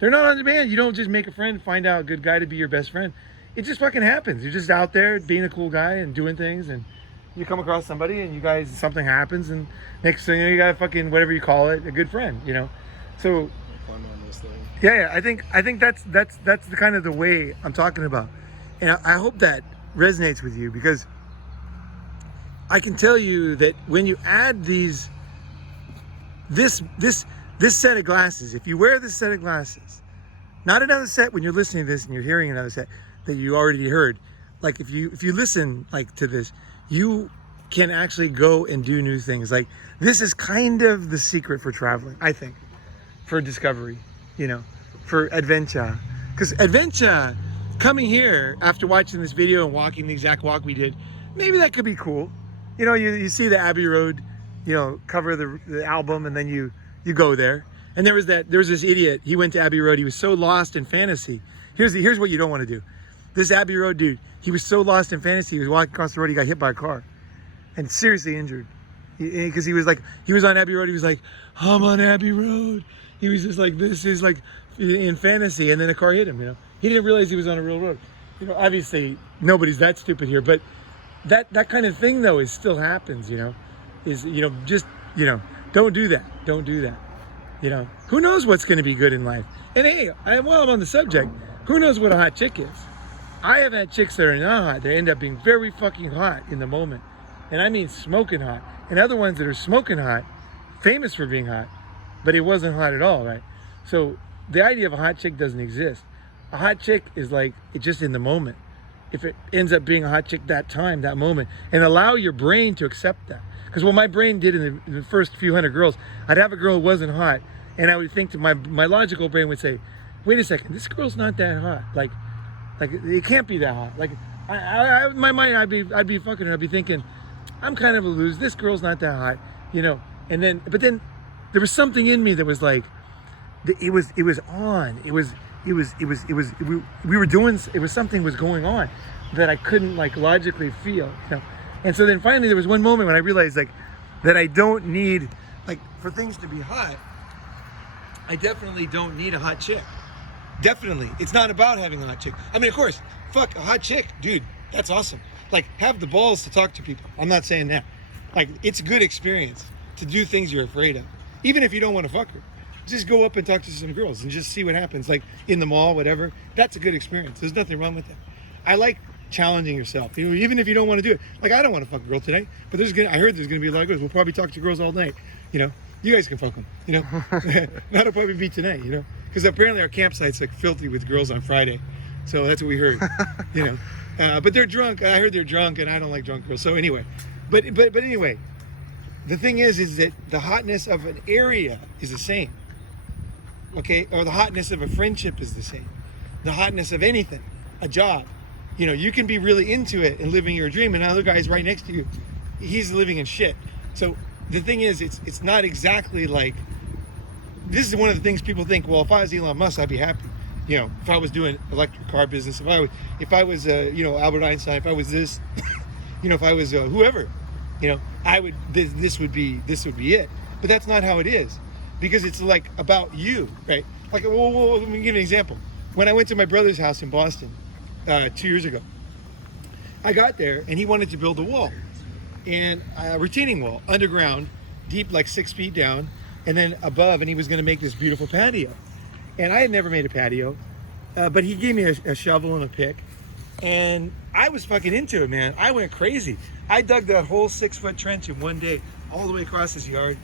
They're not on demand. You don't just make a friend, find out a good guy to be your best friend. it just fucking happens. You're just out there being a cool guy and doing things, and you come across somebody, and you guys, something happens, and next thing you know, you got a fucking, whatever you call it, a good friend, you know? So, Fun on this thing. yeah, I think that's the kind of the way I'm talking about. And I hope that resonates with you, because I can tell you that when you add this set of glasses, if you wear this set of glasses, not another set when you're listening to this and you're hearing another set that you already heard, like if you listen like to this, you can actually go and do new things. Like, this is kind of the secret for traveling, I think, for discovery, you know, for adventure. Because adventure, coming here after watching this video and walking the exact walk we did, maybe that could be cool. You know, you see the Abbey Road, you know, cover the album, and then you go there. And there was this idiot, he went to Abbey Road, he was so lost in fantasy. Here's what you don't want to do. This Abbey Road dude, he was so lost in fantasy, he was walking across the road, he got hit by a car and seriously injured. Because he was on Abbey Road, he was like, I'm on Abbey Road. He was just like, this is like in fantasy, and then a car hit him, you know. He didn't realize he was on a real road. You know, obviously nobody's that stupid here, but that kind of thing though still happens, you know. Is, you know, just, you know, don't do that. Don't do that. You know, who knows what's going to be good in life? And hey, while I'm on the subject, who knows what a hot chick is? I have had chicks that are not hot. They end up being very fucking hot in the moment. And I mean smoking hot. And other ones that are smoking hot, famous for being hot, but it wasn't hot at all, right? So the idea of a hot chick doesn't exist. A hot chick is like, it's just in the moment. If it ends up being a hot chick that time, that moment, and allow your brain to accept that. Because what my brain did in the first few hundred girls, I'd have a girl who wasn't hot, and I would think to my logical brain would say, wait a second, this girl's not that hot. Like it can't be that hot. Like my mind, I'd be fucking her. I'd be thinking, I'm kind of a loser. This girl's not that hot, you know. But then there was something in me that was like, it was on. We were doing. It was something was going on that I couldn't like logically feel, you know. And so then finally there was one moment when I realized like that I don't need, like, for things to be hot, I definitely don't need a hot chick. Definitely. It's not about having a hot chick. I mean, of course, fuck, a hot chick, dude, that's awesome. Like, have the balls to talk to people. I'm not saying that. Like, it's a good experience to do things you're afraid of. Even if you don't want to fuck her. Just go up and talk to some girls and just see what happens. Like, in the mall, whatever. That's a good experience. There's nothing wrong with that. I like challenging yourself, you know, even if you don't want to do it. Like, I don't want to fuck a girl today, but I heard there's gonna be a lot of girls. We'll probably talk to girls all night, you know. You guys can fuck them, you know. That'll probably be tonight, you know, because apparently our campsite's like filthy with girls on Friday, so that's what we heard, you know. But they're drunk. I heard they're drunk, and I don't like drunk girls. So anyway, but anyway, the thing is that the hotness of an area is the same, okay, or the hotness of a friendship is the same, the hotness of anything, a job. You know, you can be really into it and living your dream, and another guy's right next to you, he's living in shit. So the thing is, it's not exactly like, this is one of the things people think, well, if I was Elon Musk, I'd be happy. You know, if I was doing electric car business, if I was you know, Albert Einstein, if I was this, you know, if I was whoever, you know, I would, this would be it. But that's not how it is, because it's like about you, right? Like, well, let me give you an example. When I went to my brother's house in Boston 2 years ago, I got there and he wanted to build a wall, and a retaining wall underground, deep, like 6 feet down, and then above, and he was going to make this beautiful patio. And I had never made a patio, but he gave me a shovel and a pick, and I was fucking into it, man. I went crazy. I dug that whole 6-foot trench in one day, all the way across his yard.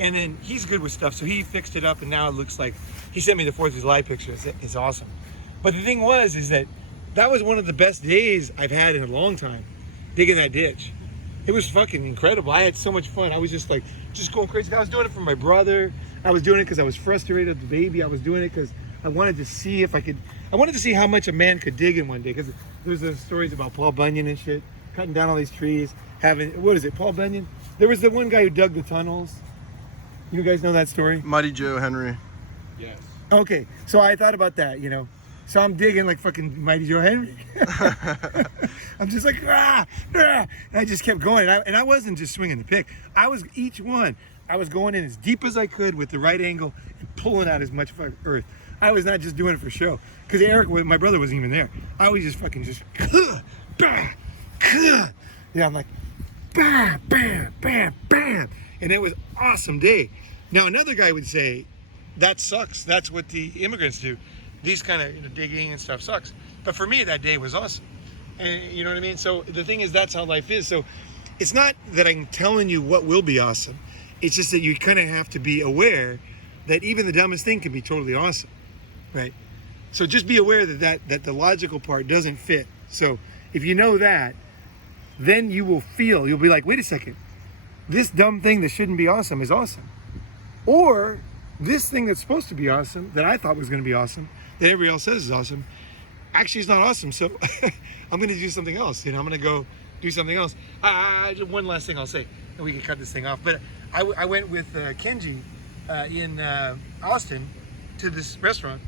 And then he's good with stuff, so he fixed it up, and now it looks like, he sent me the 4th of July picture. It's awesome. But the thing is that was one of the best days I've had in a long time, digging that ditch. It was fucking incredible. I had so much fun. I was just going crazy. I was doing it for my brother. I was doing it because I was frustrated with the baby. I was doing it because I wanted to see I wanted to see how much a man could dig in one day. Because there's those stories about Paul Bunyan and shit, cutting down all these trees, what is it, Paul Bunyan? There was the one guy who dug the tunnels. You guys know that story? Mighty Joe Henry. Yes. Okay, so I thought about that, you know. So I'm digging like fucking Mighty Joe Henry. I'm just like, rah, rah. And I just kept going. And I wasn't just swinging the pick. I was going in as deep as I could with the right angle and pulling out as much fucking earth. I was not just doing it for show. Because Eric, my brother, wasn't even there. I was just fucking just, yeah, I'm like, bam, bam, bam, bam. And it was an awesome day. Now, another guy would say, that sucks. That's what the immigrants do. These kind of digging and stuff sucks. But for me, that day was awesome. And you know what I mean? So the thing is, that's how life is. So it's not that I'm telling you what will be awesome. It's just that you kind of have to be aware that even the dumbest thing can be totally awesome, right? So just be aware that the logical part doesn't fit. So if you know that, then you'll be like, wait a second, this dumb thing that shouldn't be awesome is awesome. Or this thing that's supposed to be awesome, that I thought was going to be awesome, that everybody else says is awesome, actually is not awesome. So I'm going to do something else. I'm going to go do something else. One last thing I'll say, and we can cut this thing off. But I went with Kenji in Austin to this restaurant,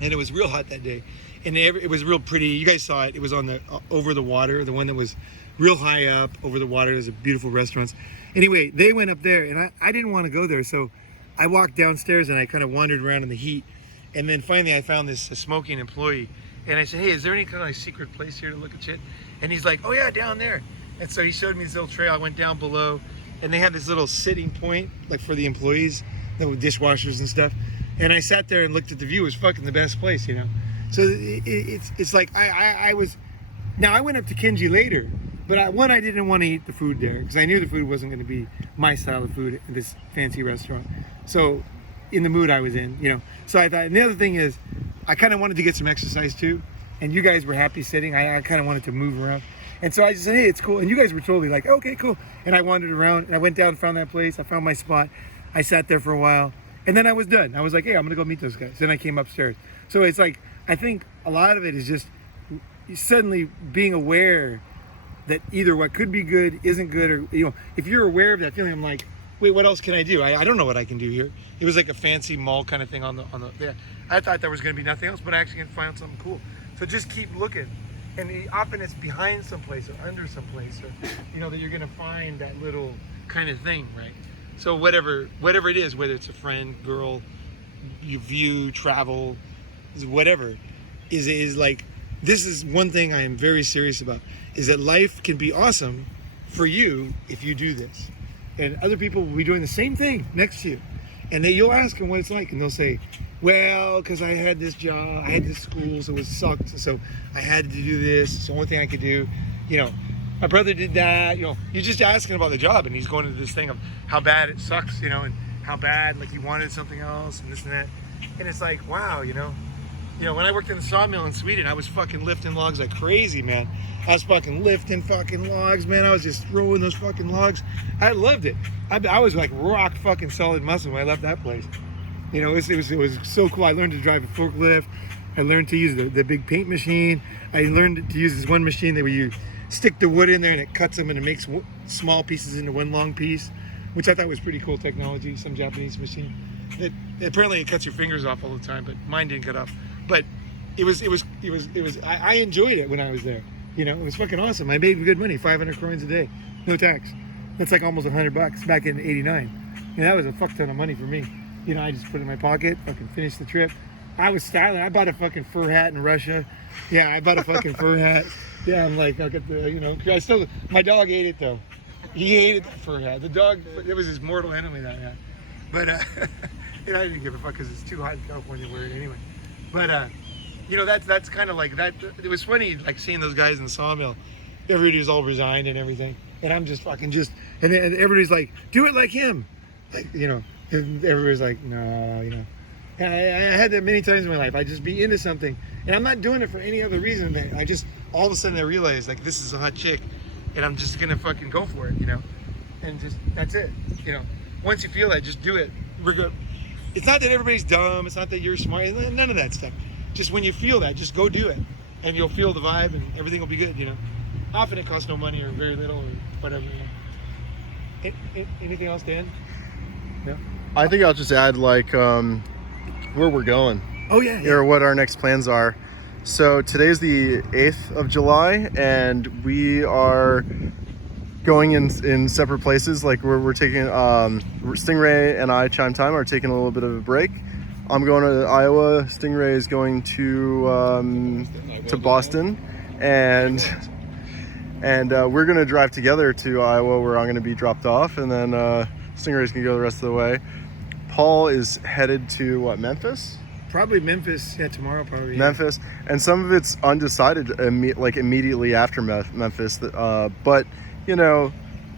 and it was real hot that day, and it was real pretty. You guys saw it. It was on the over the water, the one that was real high up over the water. There's a beautiful restaurants. Anyway, they went up there, and I didn't want to go there, so I walked downstairs and I kind of wandered around in the heat, and then finally I found this smoking employee, and I said, hey, is there any kind of like secret place here to look at shit? And he's like, oh yeah, down there. And so he showed me this little trail. I went down below, and they had this little sitting point, like for the employees, with dishwashers and stuff. And I sat there and looked at the view. It was fucking the best place, So it's like I was. Now I went up to Kenji later, but I didn't want to eat the food there because I knew the food wasn't going to be my style of food in this fancy restaurant. So in the mood I was in, So I thought, and the other thing is, I kind of wanted to get some exercise too. And you guys were happy sitting. I kind of wanted to move around. And so I just said, hey, it's cool. And you guys were totally like, okay, cool. And I wandered around and I went down and found that place. I found my spot. I sat there for a while. And then I was done. I was like, hey, I'm going to go meet those guys. Then I came upstairs. So it's like, I think a lot of it is just suddenly being aware that either what could be good isn't good, or, if you're aware of that feeling, I'm like, wait, what else can I do? I don't know what I can do here. It was like a fancy mall kind of thing on the yeah. I thought there was going to be nothing else, but I actually can find something cool. So just keep looking. And often it's behind someplace or under someplace, or, that you're going to find that little kind of thing, right? So whatever it is, whether it's a friend, girl, you view, travel, whatever, is like, this is one thing I am very serious about, is that life can be awesome for you if you do this. And other people will be doing the same thing next to you. And then you'll ask them what it's like, and they'll say, well, because I had this job, I had this school, so it sucked, so I had to do this, it's the only thing I could do. My brother did that, you're just asking about the job, and he's going into this thing of how bad it sucks, and how bad, like, he wanted something else, and this and that. And it's like, wow, when I worked in the sawmill in Sweden, I was fucking lifting logs like crazy, man. I was fucking lifting fucking logs, man. I was just throwing those fucking logs. I loved it. I was like rock fucking solid muscle when I left that place. It was so cool. I learned to drive a forklift. I learned to use the big paint machine. I learned to use this one machine that where you stick the wood in there and it cuts them and it makes small pieces into one long piece, which I thought was pretty cool technology. Some Japanese machine. Apparently it cuts your fingers off all the time, but mine didn't cut off. But it was. I enjoyed it when I was there. It was fucking awesome. I made good money, 500 krones a day, no tax. That's like almost $100 back in '89. That was a fuck ton of money for me. I just put it in my pocket, fucking finished the trip. I was styling. I bought a fucking fur hat in Russia. Yeah, I bought a fucking fur hat. Yeah, I'm like, I'll get the, my dog ate it though. He hated the fur hat. The dog, it was his mortal enemy, that hat. But, I didn't give a fuck because it's too hot in California to wear it anyway. But, that's kind of like that. It was funny, like seeing those guys in the sawmill. Everybody was all resigned and everything. And I'm just fucking and everybody's like, do it like him. Like, and everybody's like, no, And I had that many times in my life. I just be into something. And I'm not doing it for any other reason than I just, all of a sudden I realized, like, this is a hot chick. And I'm just going to fucking go for it, And just, that's it, Once you feel that, just do it. It's not that everybody's dumb. It's not that you're smart. None of that stuff. Just when you feel that, just go do it. And you'll feel the vibe and everything will be good, Often it costs no money or very little or whatever. Anything else, Dan? No? I think I'll just add like where we're going. Oh yeah. Or what our next plans are. So today's the 8th of July and we are going in separate places. Like we're taking Stingray and I, Chime Time, are taking a little bit of a break. I'm going to Iowa. Stingray is going to Boston, and we're gonna drive together to Iowa, where I'm gonna be dropped off, and then Stingray's gonna go the rest of the way. Paul is headed to Memphis. Probably Memphis. Yeah, tomorrow probably. Memphis, and some of it's undecided. Like immediately after Memphis, but you know,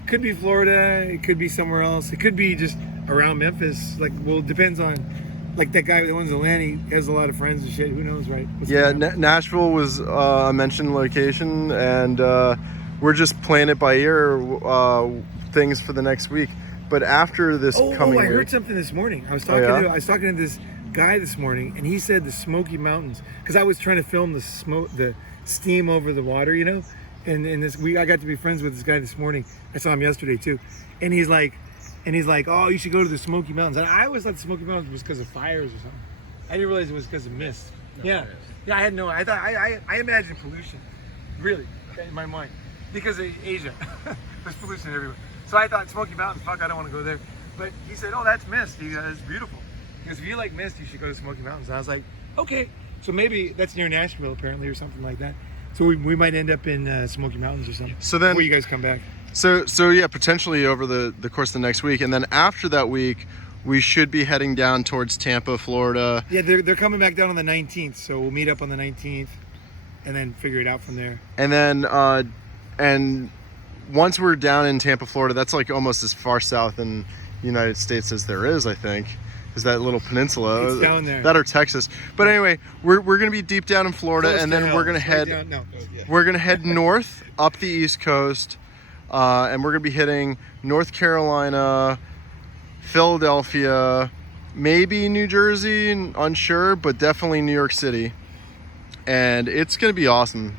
Could be Florida. It could be somewhere else. It could be just around Memphis. Like, well, it depends on. Like that guy that owns Atlanta, he has a lot of friends and shit. Who knows, right? What's yeah, going on? Nashville was a mentioned location, and we're just playing it by ear. Things for the next week, but after this coming I week, heard something this morning. I was talking to this guy this morning, and he said the Smoky Mountains, because I was trying to film the steam over the water, you know, and I got to be friends with this guy this morning. I saw him yesterday too, and he's like, oh, you should go to the Smoky Mountains. And I always thought the Smoky Mountains was because of fires or something. I didn't realize it was because of mist. Yeah, I had no. I thought I imagined pollution, really, in my mind, because of Asia. There's pollution everywhere. So I thought Smoky Mountains. Fuck, I don't want to go there. But he said, oh, that's mist. It's beautiful. Because if you like mist, you should go to Smoky Mountains. And I was like, okay. So maybe that's near Nashville, apparently, or something like that. So we might end up in Smoky Mountains or something. So then, before you guys come back. So yeah, potentially over the course of the next week, and then after that week, we should be heading down towards Tampa, Florida. Yeah, they're coming back down on the 19th, so we'll meet up on the 19th, and then figure it out from there. And then and once we're down in Tampa, Florida, that's like almost as far south in the United States as there is, I think. Is that little peninsula? It's down there. That or Texas. But anyway, we're gonna be deep down in Florida, Close and to then hell. we're gonna Straight head. down- no. We're gonna head north up the East Coast, and we're gonna be hitting North Carolina, Philadelphia, maybe New Jersey, unsure, but definitely New York City. And it's gonna be awesome.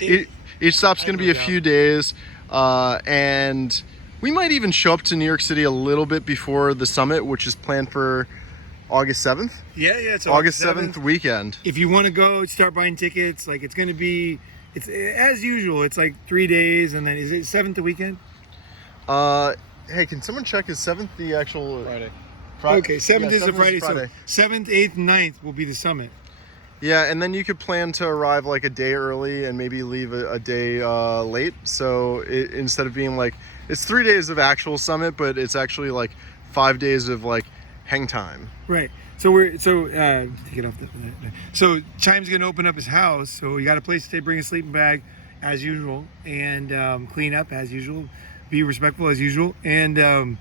Each stop's gonna be a few days, and we might even show up to New York City a little bit before the summit, which is planned for August 7th. Yeah, it's August 7th weekend. If you want to go, start buying tickets. Like, it's going to be, it's as usual. It's like 3 days, and then is it 7th the weekend? Hey, can someone check, is 7th the actual Friday. Okay, 7th is a 7th Friday. So 7th, 8th, 9th will be the summit. Yeah, and then you could plan to arrive like a day early and maybe leave a day late. So instead of being like, it's 3 days of actual summit, but it's actually like 5 days of like hang time. Right. So to get off so Chime's gonna open up his house. So you got a place to stay. Bring a sleeping bag, as usual, and clean up as usual. Be respectful as usual, and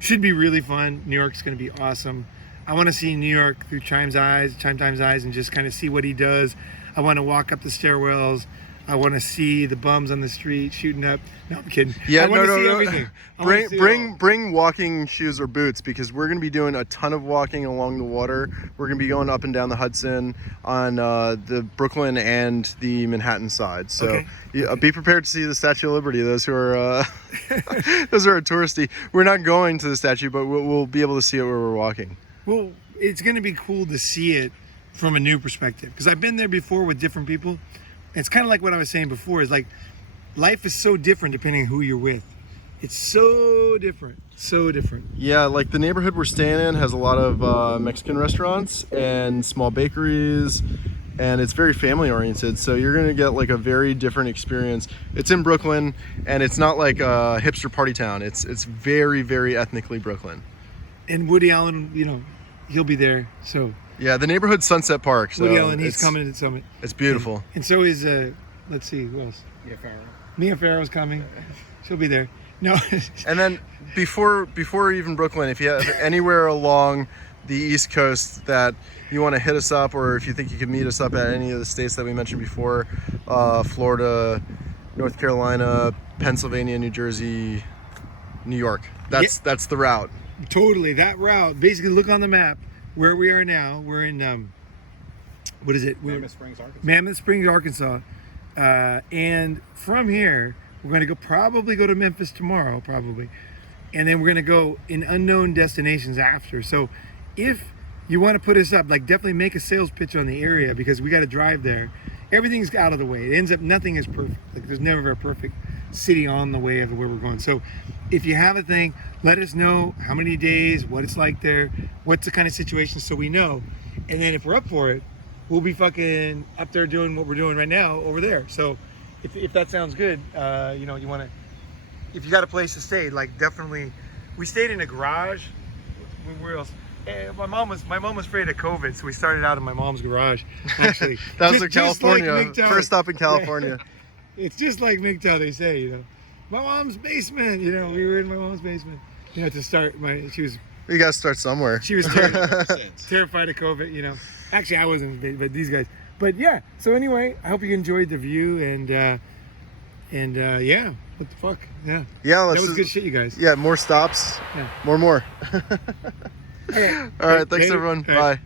should be really fun. New York's gonna be awesome. I want to see New York through Chime Time's eyes, and just kind of see what he does. I want to walk up the stairwells. I want to see the bums on the street shooting up. No, I'm kidding. Yeah, I want to see no. everything. I wanna see it all. Bring walking shoes or boots, because we're going to be doing a ton of walking along the water. We're going to be going up and down the Hudson on the Brooklyn and the Manhattan side. So Okay. Yeah, be prepared to see the Statue of Liberty. Those who are those are touristy. We're not going to the statue, but we'll be able to see it where we're walking. Well, it's going to be cool to see it from a new perspective, because I've been there before with different people. It's kind of like what I was saying before, is like life is so different depending on who you're with. It's so different. Yeah, like the neighborhood we're staying in has a lot of Mexican restaurants and small bakeries, and it's very family oriented. So you're going to get like a very different experience. It's in Brooklyn, and it's not like a hipster party town. It's very, very ethnically Brooklyn. And Woody Allen, you know, he'll be there. So Yeah, the neighborhood's Sunset Park. So Woody Allen, he's coming to the summit. It's beautiful. And so is, let's see, who else? Mia Farrow's coming. She'll be there. No. And then before even Brooklyn, if you have anywhere along the East Coast that you want to hit us up, or if you think you could meet us up at any of the states that we mentioned before, Florida, North Carolina, Pennsylvania, New Jersey, New York. That's the route. Totally, that route. Basically, look on the map where we are now. We're in, what is it? Mammoth Springs, Arkansas. Mammoth Springs, Arkansas. And from here, we're going to probably go to Memphis tomorrow, probably. And then we're going to go in unknown destinations after. So if you want to put us up, like, definitely make a sales pitch on the area, because we got to drive there. Everything's out of the way. It ends up, nothing is perfect. Like, there's never a perfect city on the way of where we're going. So if you have a thing, let us know how many days, what it's like there, what's the kind of situation, so we know. And then if we're up for it, we'll be fucking up there doing what we're doing right now over there. So if that sounds good, you know, you want to, if you got a place to stay, like definitely, we stayed in a garage. Where else? My mom was afraid of COVID, so we started out in my mom's garage. Actually, That was Just- in just like California. MGTOW. First stop in California. It's just like MGTOW, they say, you know. My mom's basement, you know, we were in my mom's basement. You know, to start, We gotta start somewhere. she was terrified of COVID, you know. Actually, I wasn't, but these guys. But yeah, so anyway, I hope you enjoyed the view, and yeah, what the fuck, yeah. Yeah, That was good shit, you guys. Yeah, more stops. Yeah. More. Okay. All right, thanks Later. everyone. All right. Bye.